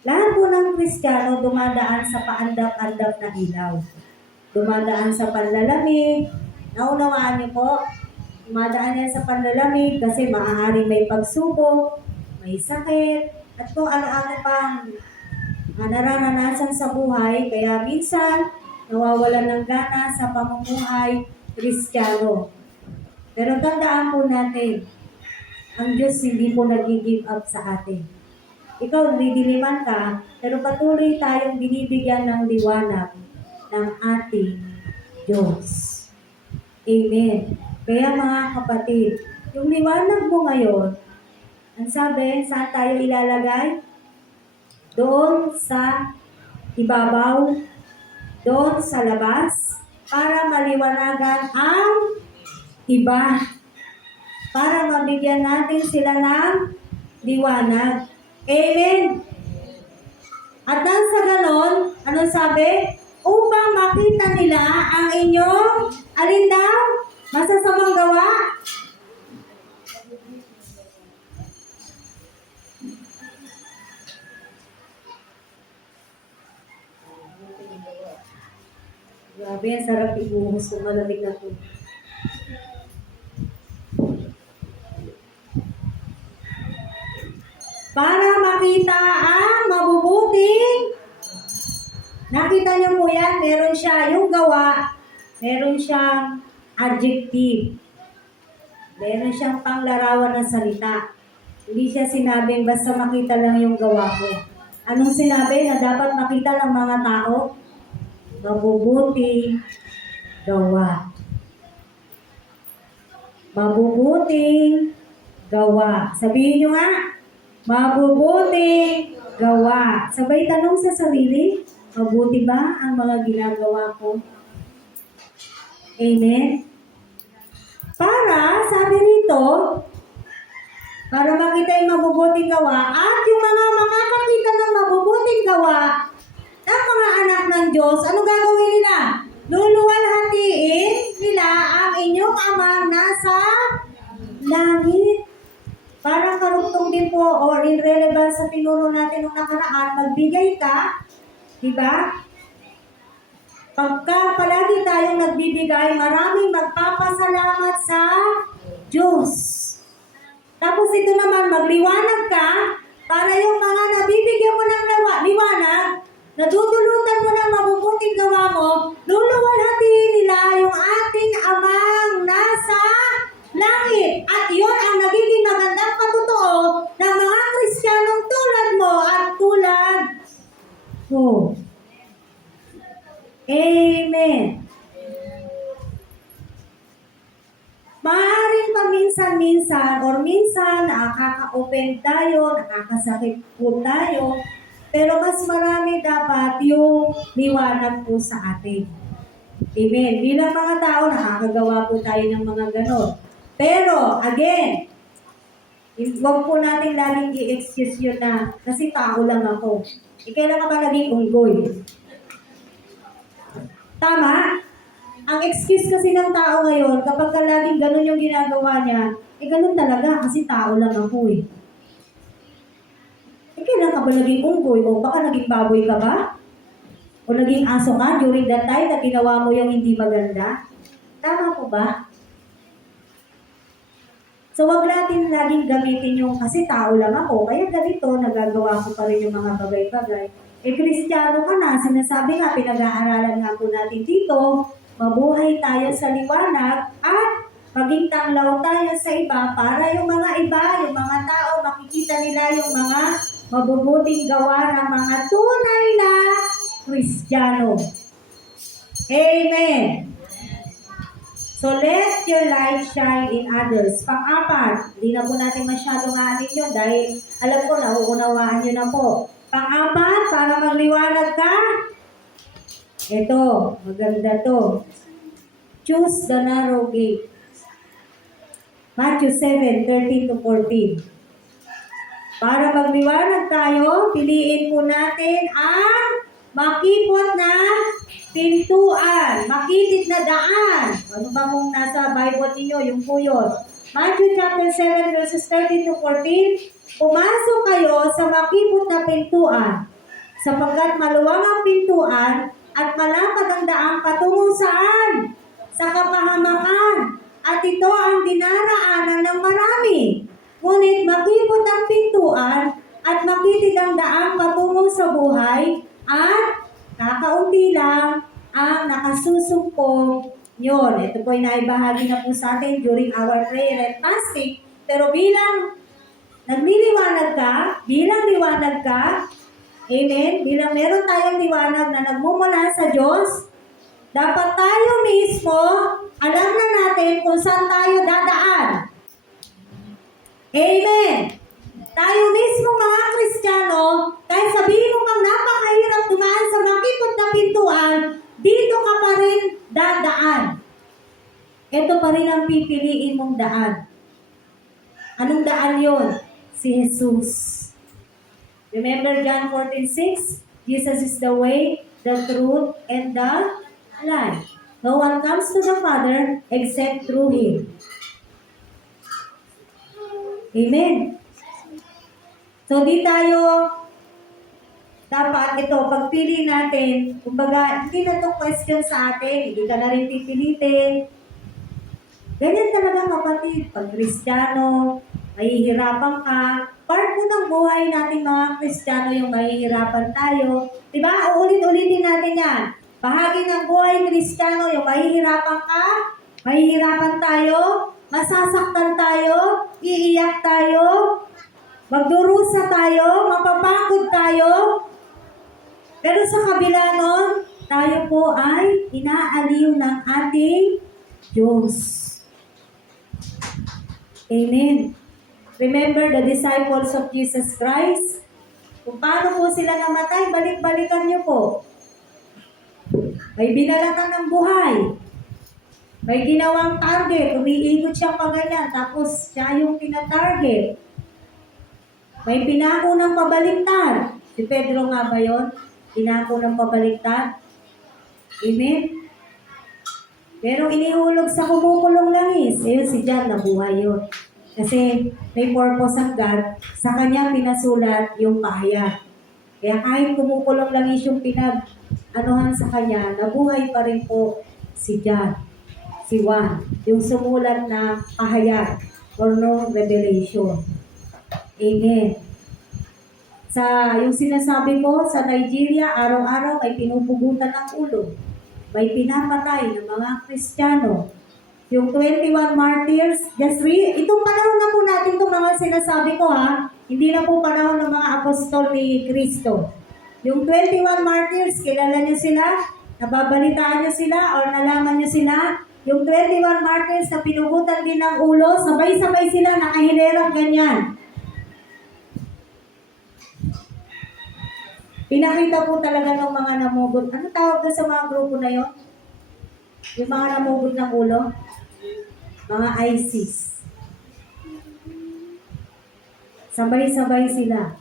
Lahat po ng Kristiyano dumadaan sa paandam-andam na ilaw. Dumadaan sa panlalamig. Naunawaan niyo po? Dumadaan yan sa panlalamig kasi maaaring may pagsubok, may sakit, at kung ano-ano pang nararanasan sa buhay. Kaya minsan, nawawalan ng gana sa pamumuhay Kristiyano. Pero tandaan po natin, ang Diyos hindi po nag-give up sa atin. Ikaw, nidiliman ka, pero patuloy tayong binibigyan ng liwanag ng ating Diyos. Amen. Kaya mga kapatid, yung liwanag mo ngayon, ang sabi, saan tayo ilalagay? Doon sa ibabaw, doon sa labas, para maliwanagan ang iba. Para mabigyan natin sila ng liwanag. Amen. At nang sa ganon, ano sabi? Upang makita nila ang inyong, alin daw? Masasamang gawa? Grabe, ang sarap ibuhos kung malamig na po. Para makita ang mabubuting, nakita niyo po yan, meron siya yung gawa, meron siyang adjective, meron siyang panglarawan ng salita. Hindi siya sinabing basta makita lang yung gawa ko. Anong sinabi na dapat makita ng mga tao? Mabubuting gawa. Mabubuting gawa. Sabihin nyo nga, mabubuting gawa. Sabay tanong sa sarili, mabuti ba ang mga ginagawa ko? Amen? Para, sabi rito, para makita yung mabubuting gawa at yung mga makakakita ng mabubuting gawa ng mga anak ng Diyos, ano gagawin nila? Luluwalhatiin nila ang inyong amang nasa langit. Parang karugtong din po or irrelevant sa tinuro natin nung nakaraan, magbigay ka, diba? Pagka palagi tayong nagbibigay, maraming magpapasalamat sa Diyos. Tapos ito naman, magliwanag ka para yung mga nabibigyan mo ng liwanag, nadudulutan mo ng mabubuting gawa mo, luluwalhatiin nila yung ating amang nasa langit. At yun ang nagiging magandang patotoo ng mga Kristiyanong tulad mo at tulad ko. Amen. Maaaring paminsan-minsan or minsan nakaka-open tayo, nakakasakit po tayo, pero mas marami dapat yung liwanag po sa atin. Amen. Bilang mga tao, nakakagawa po tayo ng mga ganon. Pero, again, huwag po natin laging i-excuse yun na kasi tao lang ako. Kailan ka ba naging unggoy? Tama? Ang excuse kasi ng tao ngayon, kapag ka laging ganun yung ginagawa niya, ganun talaga kasi tao lang ako eh. Kailan ka ba naging unggoy? O baka naging baboy ka ba? O naging aso ka during that time na ginawa mo yung hindi maganda? Tama po ba? So, wag natin laging gamitin yung, kasi tao lang ako, kaya ganito, nagagawa ko pa rin yung mga bagay-bagay. Eh, Kristiyano ka na, sinasabi nga, pinag-aaralan nga po natin dito, mabuhay tayo sa liwanag at maging tanglaw tayo sa iba para yung mga iba, yung mga tao, makikita nila yung mga mabubuting gawa ng mga tunay na Kristiyano. Amen! So, let your light shine in others. Pang-apat, hindi na po natin masyadong aanin yun dahil alam ko, nauunawaan nyo na po. Pang-apat, para magliwanag ka, ito, maganda to. Choose the narrow gate. Matthew 7:13 to 14. Para magliwanag tayo, piliin po natin ang makipot na pintuan, makitid na daan. Ano ba mong nasa Bible ninyo? Yung po yun. Matthew chapter 7 verses 13 to 14. Pumasok kayo sa makipot na pintuan, sapagkat maluwang ang pintuan at malapad ang daang patungo saan? Sa kapahamakan. At ito ang dinaraanan ng marami. Ngunit makipot ang pintuan at makitid ang daang patungo sa buhay at kakaunti lang ang nakasusumpong yun. Ito po ay naibahagi na po sa atin during our prayer and fasting. Pero bilang nagliliwanag ka, amen, bilang meron tayong liwanag na nagmumula sa Diyos, dapat tayo mismo, alam na natin kung saan tayo dadaan. Amen. Tayo mismo mga Kristiyano, kahit sabihin mo kang napakahirap dumaan sa makipot na pintuan, dito ka pa rin dadaan. Ito pa rin ang pipiliin mong daan. Anong daan yon? Si Jesus. Remember John 14:6? Jesus is the way, the truth, and the life. No one comes to the Father except through Him. Amen. So, di tayo dapat ito, pagpili natin, kumbaga, hindi na ito question sa atin, hindi ka na rin pipilitin. Ganyan talaga kapatid, pag Kristiyano, mahihirapan ka. Part po ng buhay natin mga Kristiyano yung mahihirapan tayo. Diba? Uulit-ulitin natin yan. Bahagi ng buhay Kristiyano yung mahihirapan ka, mahihirapan tayo, masasaktan tayo, iiyak tayo, magdurusa tayo, mapapagod tayo. Pero sa kabila nun, tayo po ay inaaliw ng ating Diyos. Amen. Remember the disciples of Jesus Christ? Kung paano po sila namatay, balik-balikan niyo po. May binalatan ng buhay. May ginawang target. Umiikot siya pa ganyan. Tapos siya yung pinatarget. May pinako ng pabaliktad. Si Pedro nga ba yun? Pinako ng pabaliktad. Amen? Pero inihulog sa kumukulong langis. Ayun si John, nabuhay yun. Kasi may purpose ang God. Sa kanya pinasulat yung pahayag. Kaya kahit kumukulong langis yung pinag-anuhan sa kanya, nabuhay pa rin po si John. Si Juan. Yung sumulat na pahayag or no revelation. Amen. Yung sinasabi ko, sa Nigeria, araw-araw may pinupugutan ng ulo. May pinapatay ng mga Kristiyano. Yung 21 martyrs, itong panahon na po natin itong mga sinasabi ko ha, hindi na po panahon ng mga apostol ni Kristo. Yung 21 martyrs, kilala niyo sila? Nababalitaan niyo sila o nalaman niyo sila? Yung 21 martyrs na pinugutan din ng ulo, sabay-sabay sila nakahilerang ganyan. Pinakita po talaga ng mga namugod. Ano tawag na sa mga grupo na yon? Yung mga namugod ng ulo? Mga ISIS. Sabay-sabay sila.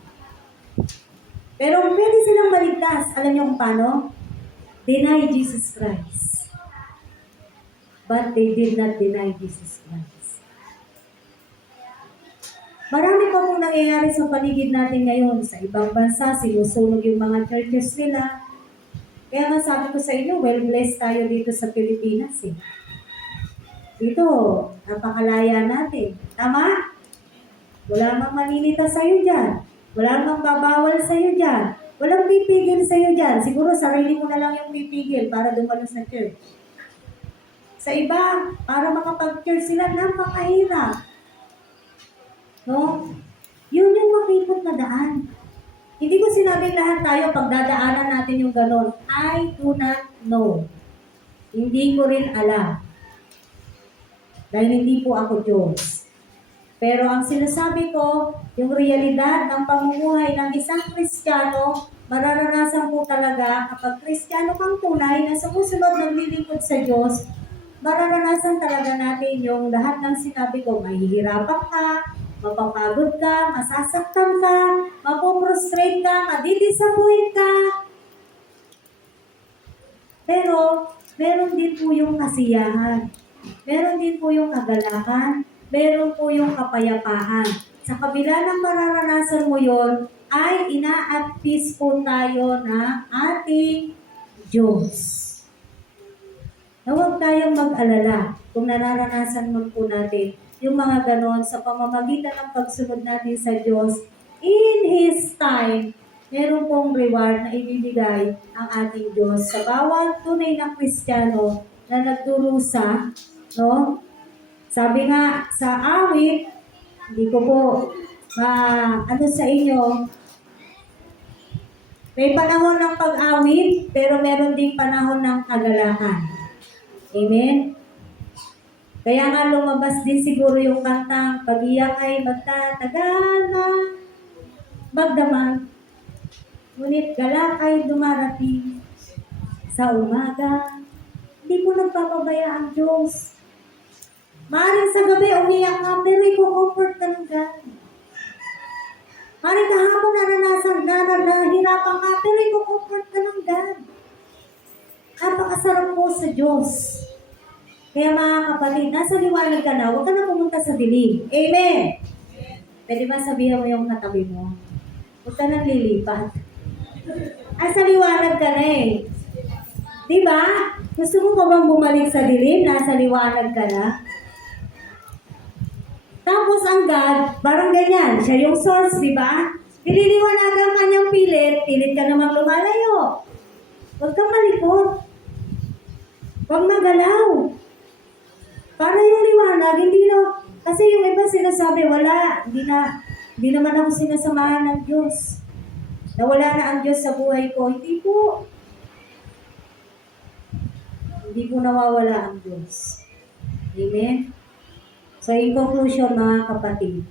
Pero pwede silang maligtas. Alam niyo kung paano? Deny Jesus Christ. But they did not deny Jesus Christ. Marami pa pong nangyayari sa paligid natin ngayon. Sa ibang bansa, sinusunog yung mga churches nila. Kaya nga sabi ko sa inyo, well blessed tayo dito sa Pilipinas eh. Dito, napakalaya natin. Tama? Wala mang maninita sa'yo dyan. Wala mang babawal sa'yo dyan. Walang pipigil sa'yo dyan. Siguro sarili mo na lang yung pipigil para dumalo sa church. Sa iba, para makapag-church sila, napakahirap. No? Yun yung makikot na daan. Hindi ko sinabing lahat tayo pagdadaanan natin yung ganon. I do not know. Hindi ko rin alam. Dahil hindi po ako Diyos. Pero ang sinasabi ko, yung realidad ng pamumuhay ng isang Kristiyano, mararanasan po talaga kapag Kristiyano kang tunay na sumusunod naglilingkod sa Diyos, mararanasan talaga natin yung lahat ng sinabi ko, mahihirapan ka, mapapagod ka, masasaktan ka, mapoprostrate ka, madidisappoint ka. Pero, meron din po yung kasiyahan. Meron din po yung kagalakan. Meron po yung kapayapaan. Sa kabila ng mararanasan mo yon, ay ina-at peace po tayo ng ating Diyos. Na huwag tayong mag-alala kung nararanasan mo po natin yung mga ganon sa pamamagitan ng pagsunod natin sa Diyos. In His time, meron pong reward na ibibigay ang ating Diyos sa bawat tunay na Kristiyano na nagdurusa, no? Sabi nga sa awit, hindi ko po ano sa inyo, may panahon ng pag-awit, pero meron ding panahon ng kagalakan. Amen? Kaya nga lumabas din siguro yung kantang, pag-iyak ay magtatagal na magdamag. Ngunit galak ay dumarating sa umaga. Hindi po nagpapabaya ang Diyos. Maaaring sa gabi umiyak ka, pero i-comfort ka ng God. Maaaring kahapon naranasan na nahirapan ka, pero i-comfort ka ng God. Napakasarap po sa Diyos. Kaya mga kapatid, nasa liwanag ka na, huwag ka na pumunta sa dilim. Amen! Pwede ba sabihan mo yung katabi mo? Huwag ka nang lilipat. Ay, sa liwanag ka na eh. Diba? Gusto mo ba bang bumalik sa dilim? Nasa liwanag ka na? Tapos ang God, parang ganyan. Siya yung source, diba? Nililiwanagan kanyang pilit ka namang lumalayo. Huwag kang malikot. Huwag magalaw. Para yung liwanag, hindi na, kasi yung iba sinasabi, wala, hindi naman ako sinasamahan ng Diyos. Nawala na ang Diyos sa buhay ko. Hindi po. Hindi po nawawala ang Diyos. Amen? So in conclusion mga kapatid,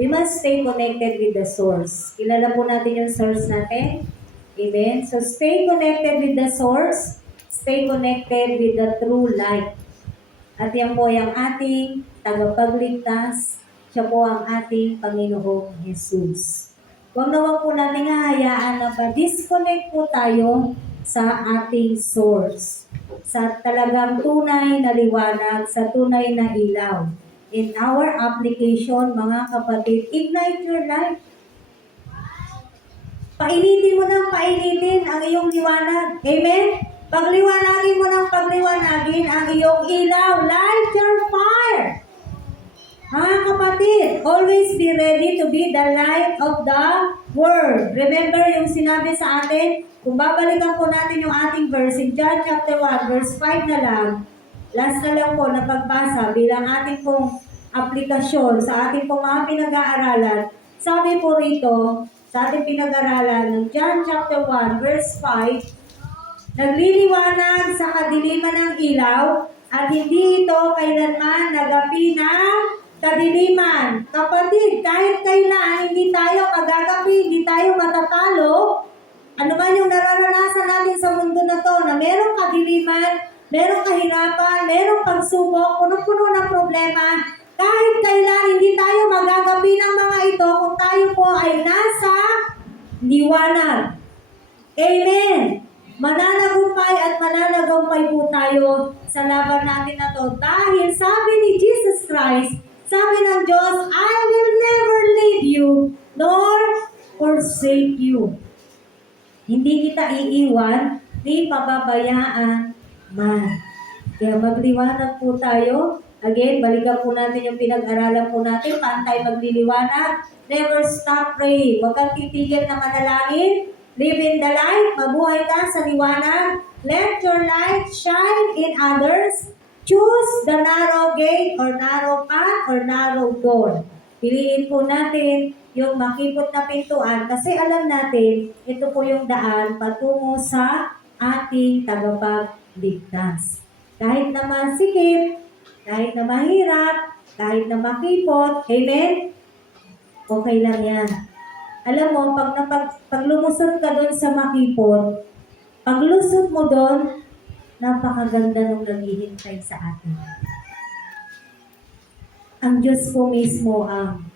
we must stay connected with the source. Kilala po natin yung source natin. Amen? So stay connected with the source. Stay connected with the true light. At yan po yung ating tagapagligtas. Siya po ang ating Panginoong Jesus. Huwag na huwag po natin hahayaan na pa-disconnect po tayo sa ating source. Sa talagang tunay na liwanag, sa tunay na ilaw. In our application, mga kapatid, ignite your life. Painitin mo ng painitin ang iyong liwanag. Amen? Pagliwanagin mo ng pagliwanagin ang iyong ilaw. Light your fire. Mga kapatid, always be ready to be the light of the world. Remember yung sinabi sa atin? Kung babalikan po natin yung ating verse in John chapter 1, verse 5 na lang. Last na lang po na pagbasa bilang ating pong aplikasyon sa ating pong mga pinag-aaralan. Sabi po rito, sa ating pinag-aaralan ng John chapter 1, verse 5, nagliliwanag sa kadiliman ng ilaw at hindi ito kailanman nagapi ng kadiliman. Kapatid, kahit kailan hindi tayo magagapi, hindi tayo matatalo, ano man yung nararanasan natin sa mundo na to, na merong kadiliman, merong kahirapan, merong pagsubok, puno-puno ng problema, kahit kailan hindi tayo magagapi ng mga ito kung tayo po ay nasa liwanag. Amen! Mananagumpay at mananagampay po tayo sa laban natin na to. Dahil sabi ni Jesus Christ, sabi ng Diyos, I will never leave you nor forsake you. Hindi kita iiwan, di pababayaan man. Kaya magliwanag po tayo. Again, balikan po natin yung pinag-aralan po natin. Paano tayo magliliwanag? Never stop praying. Huwag kang titigil na manalangin. Live in the light. Mabuhay ka sa liwanag. Let your light shine in others. Choose the narrow gate or narrow path or narrow door. Piliin po natin yung makipot na pintuan kasi alam natin, ito po yung daan patungo sa ating tagapagligtas. Kahit na masikip, kahit na mahirap, kahit na makipot, amen? Okay lang yan. Alam mo, pag lumusot ka doon sa makipot, paglusot mo doon, napakaganda nung naghihintay sa atin. Ang Diyos po mismo ang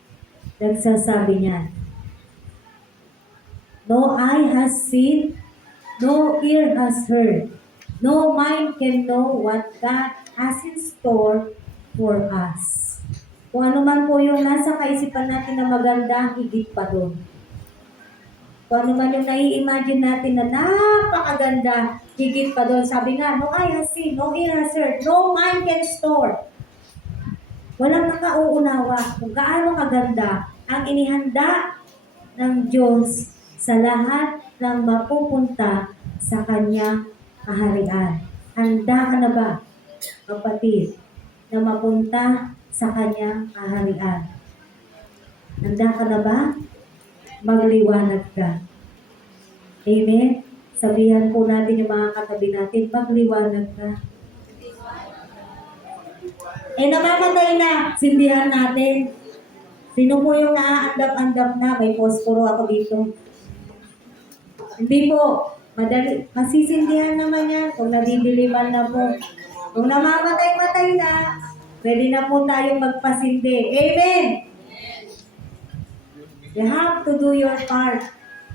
nagsasabi niyan. No eye has seen, no ear has heard, no mind can know what God has in store for us. Kung ano man po yung nasa kaisipan natin na maganda, higit pa doon. Kung ano man yung nai-imagine natin na napakaganda, higit pa doon. Sabi nga, no eye has seen, no ear has heard, no mind can store. Walang nakauunawa kung gaano kaganda ang inihanda ng Diyos sa lahat ng mapupunta sa Kanyang kaharian. Handa ka na ba, kapatid, na mapunta sa Kanyang kaharian? Handa ka na ba? Magliwanag ka. Amen? Sabihan po natin yung mga katabi natin, magliwanag ka. Namamatay na, sindihan natin. Sino po yung naaandap-andap na? May posporo ako dito. Hindi po. Madali. Masisindihan naman yan kung nadidiliman na po. Kung namamatay-matay na, pwede na po tayong magpasindi. Amen! You have to do your part.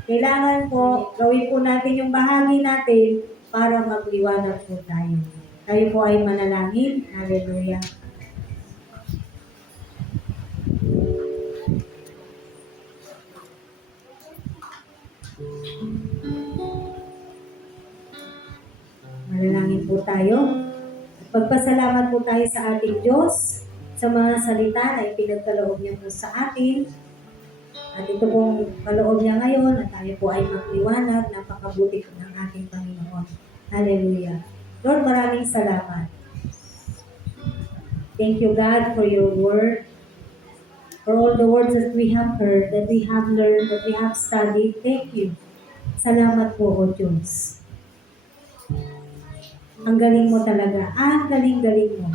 Kailangan po, gawin po natin yung bahagi natin para magliwanag po tayo. Tayo po ay manalangin. Hallelujah. Manalangin po tayo. Pagpasalamat po tayo sa ating Diyos sa mga salita na ipinagkaloob niya po sa atin. At ito pong kaloob niya ngayon at tayo po ay magliwanag. Napakabuti po ng ating Panginoon. Hallelujah. Lord, maraming salamat. Thank you, God, for your word. For all the words that we have heard, that we have learned, that we have studied. Thank you. Salamat po, O Diyos. Ang galing mo talaga. Ang galing-galing mo.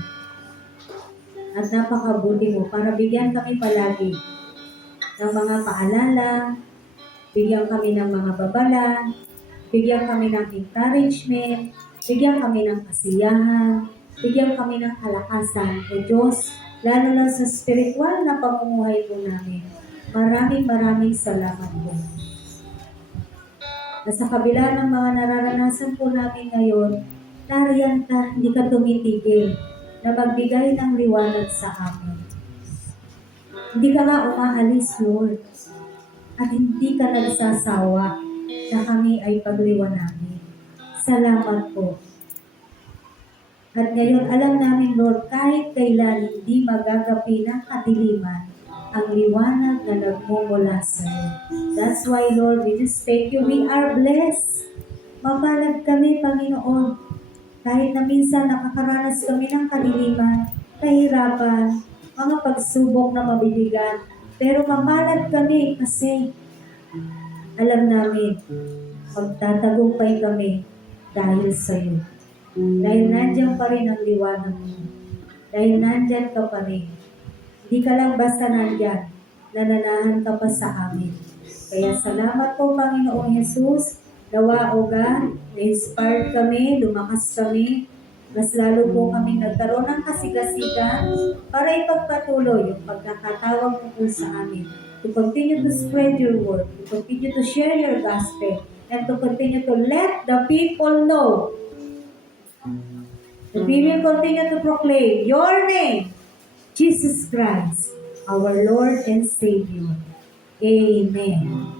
At napakabuti mo para bigyan kami palagi ng mga paalala, bigyan kami ng mga babala, bigyan kami ng encouragement, bigyan kami ng kasiyahan, bigyan kami ng kalakasan. O Diyos, lalo na sa spiritual na pamumuhay po namin. Maraming salamat po. Na sa kabila ng mga nararanasan po namin ngayon, nariyan ka, hindi ka tumitigil na magbigay ng liwanag sa amin. Hindi ka nga umaalis, Lord. At hindi ka nagsasawa na kami ay pagliwanagin. Salamat po. At ngayon, alam namin, Lord, kahit kailan hindi magagapi ng kadiliman ang liwanag na nagmumula sa iyo. That's why, Lord, we just thank you. We are blessed. Mapalad kami, Panginoon. Kahit na minsan nakakaranas kami ng kadiliman, kahirapan, mga pagsubok na mabibigat. Pero mapalad kami kasi alam namin, magtatagumpay kami dahil sa iyo. Dahil nandyan pa rin ang liwanag mo. Dahil nandyan ka pa rin. Hindi ka lang basta nandyan, nananahan ka pa sa amin. Kaya salamat po, Panginoong Jesus. Nawa, O God, na-inspired kami, lumakas kami, mas lalo po kami nagkaroon ng kasigasigan para ipagpatuloy yung pagkakatawag po sa amin. To continue to spread your word, to continue to share your gospel, and to continue to let the people know. That we will continue to proclaim your name, Jesus Christ, our Lord and Savior. Amen.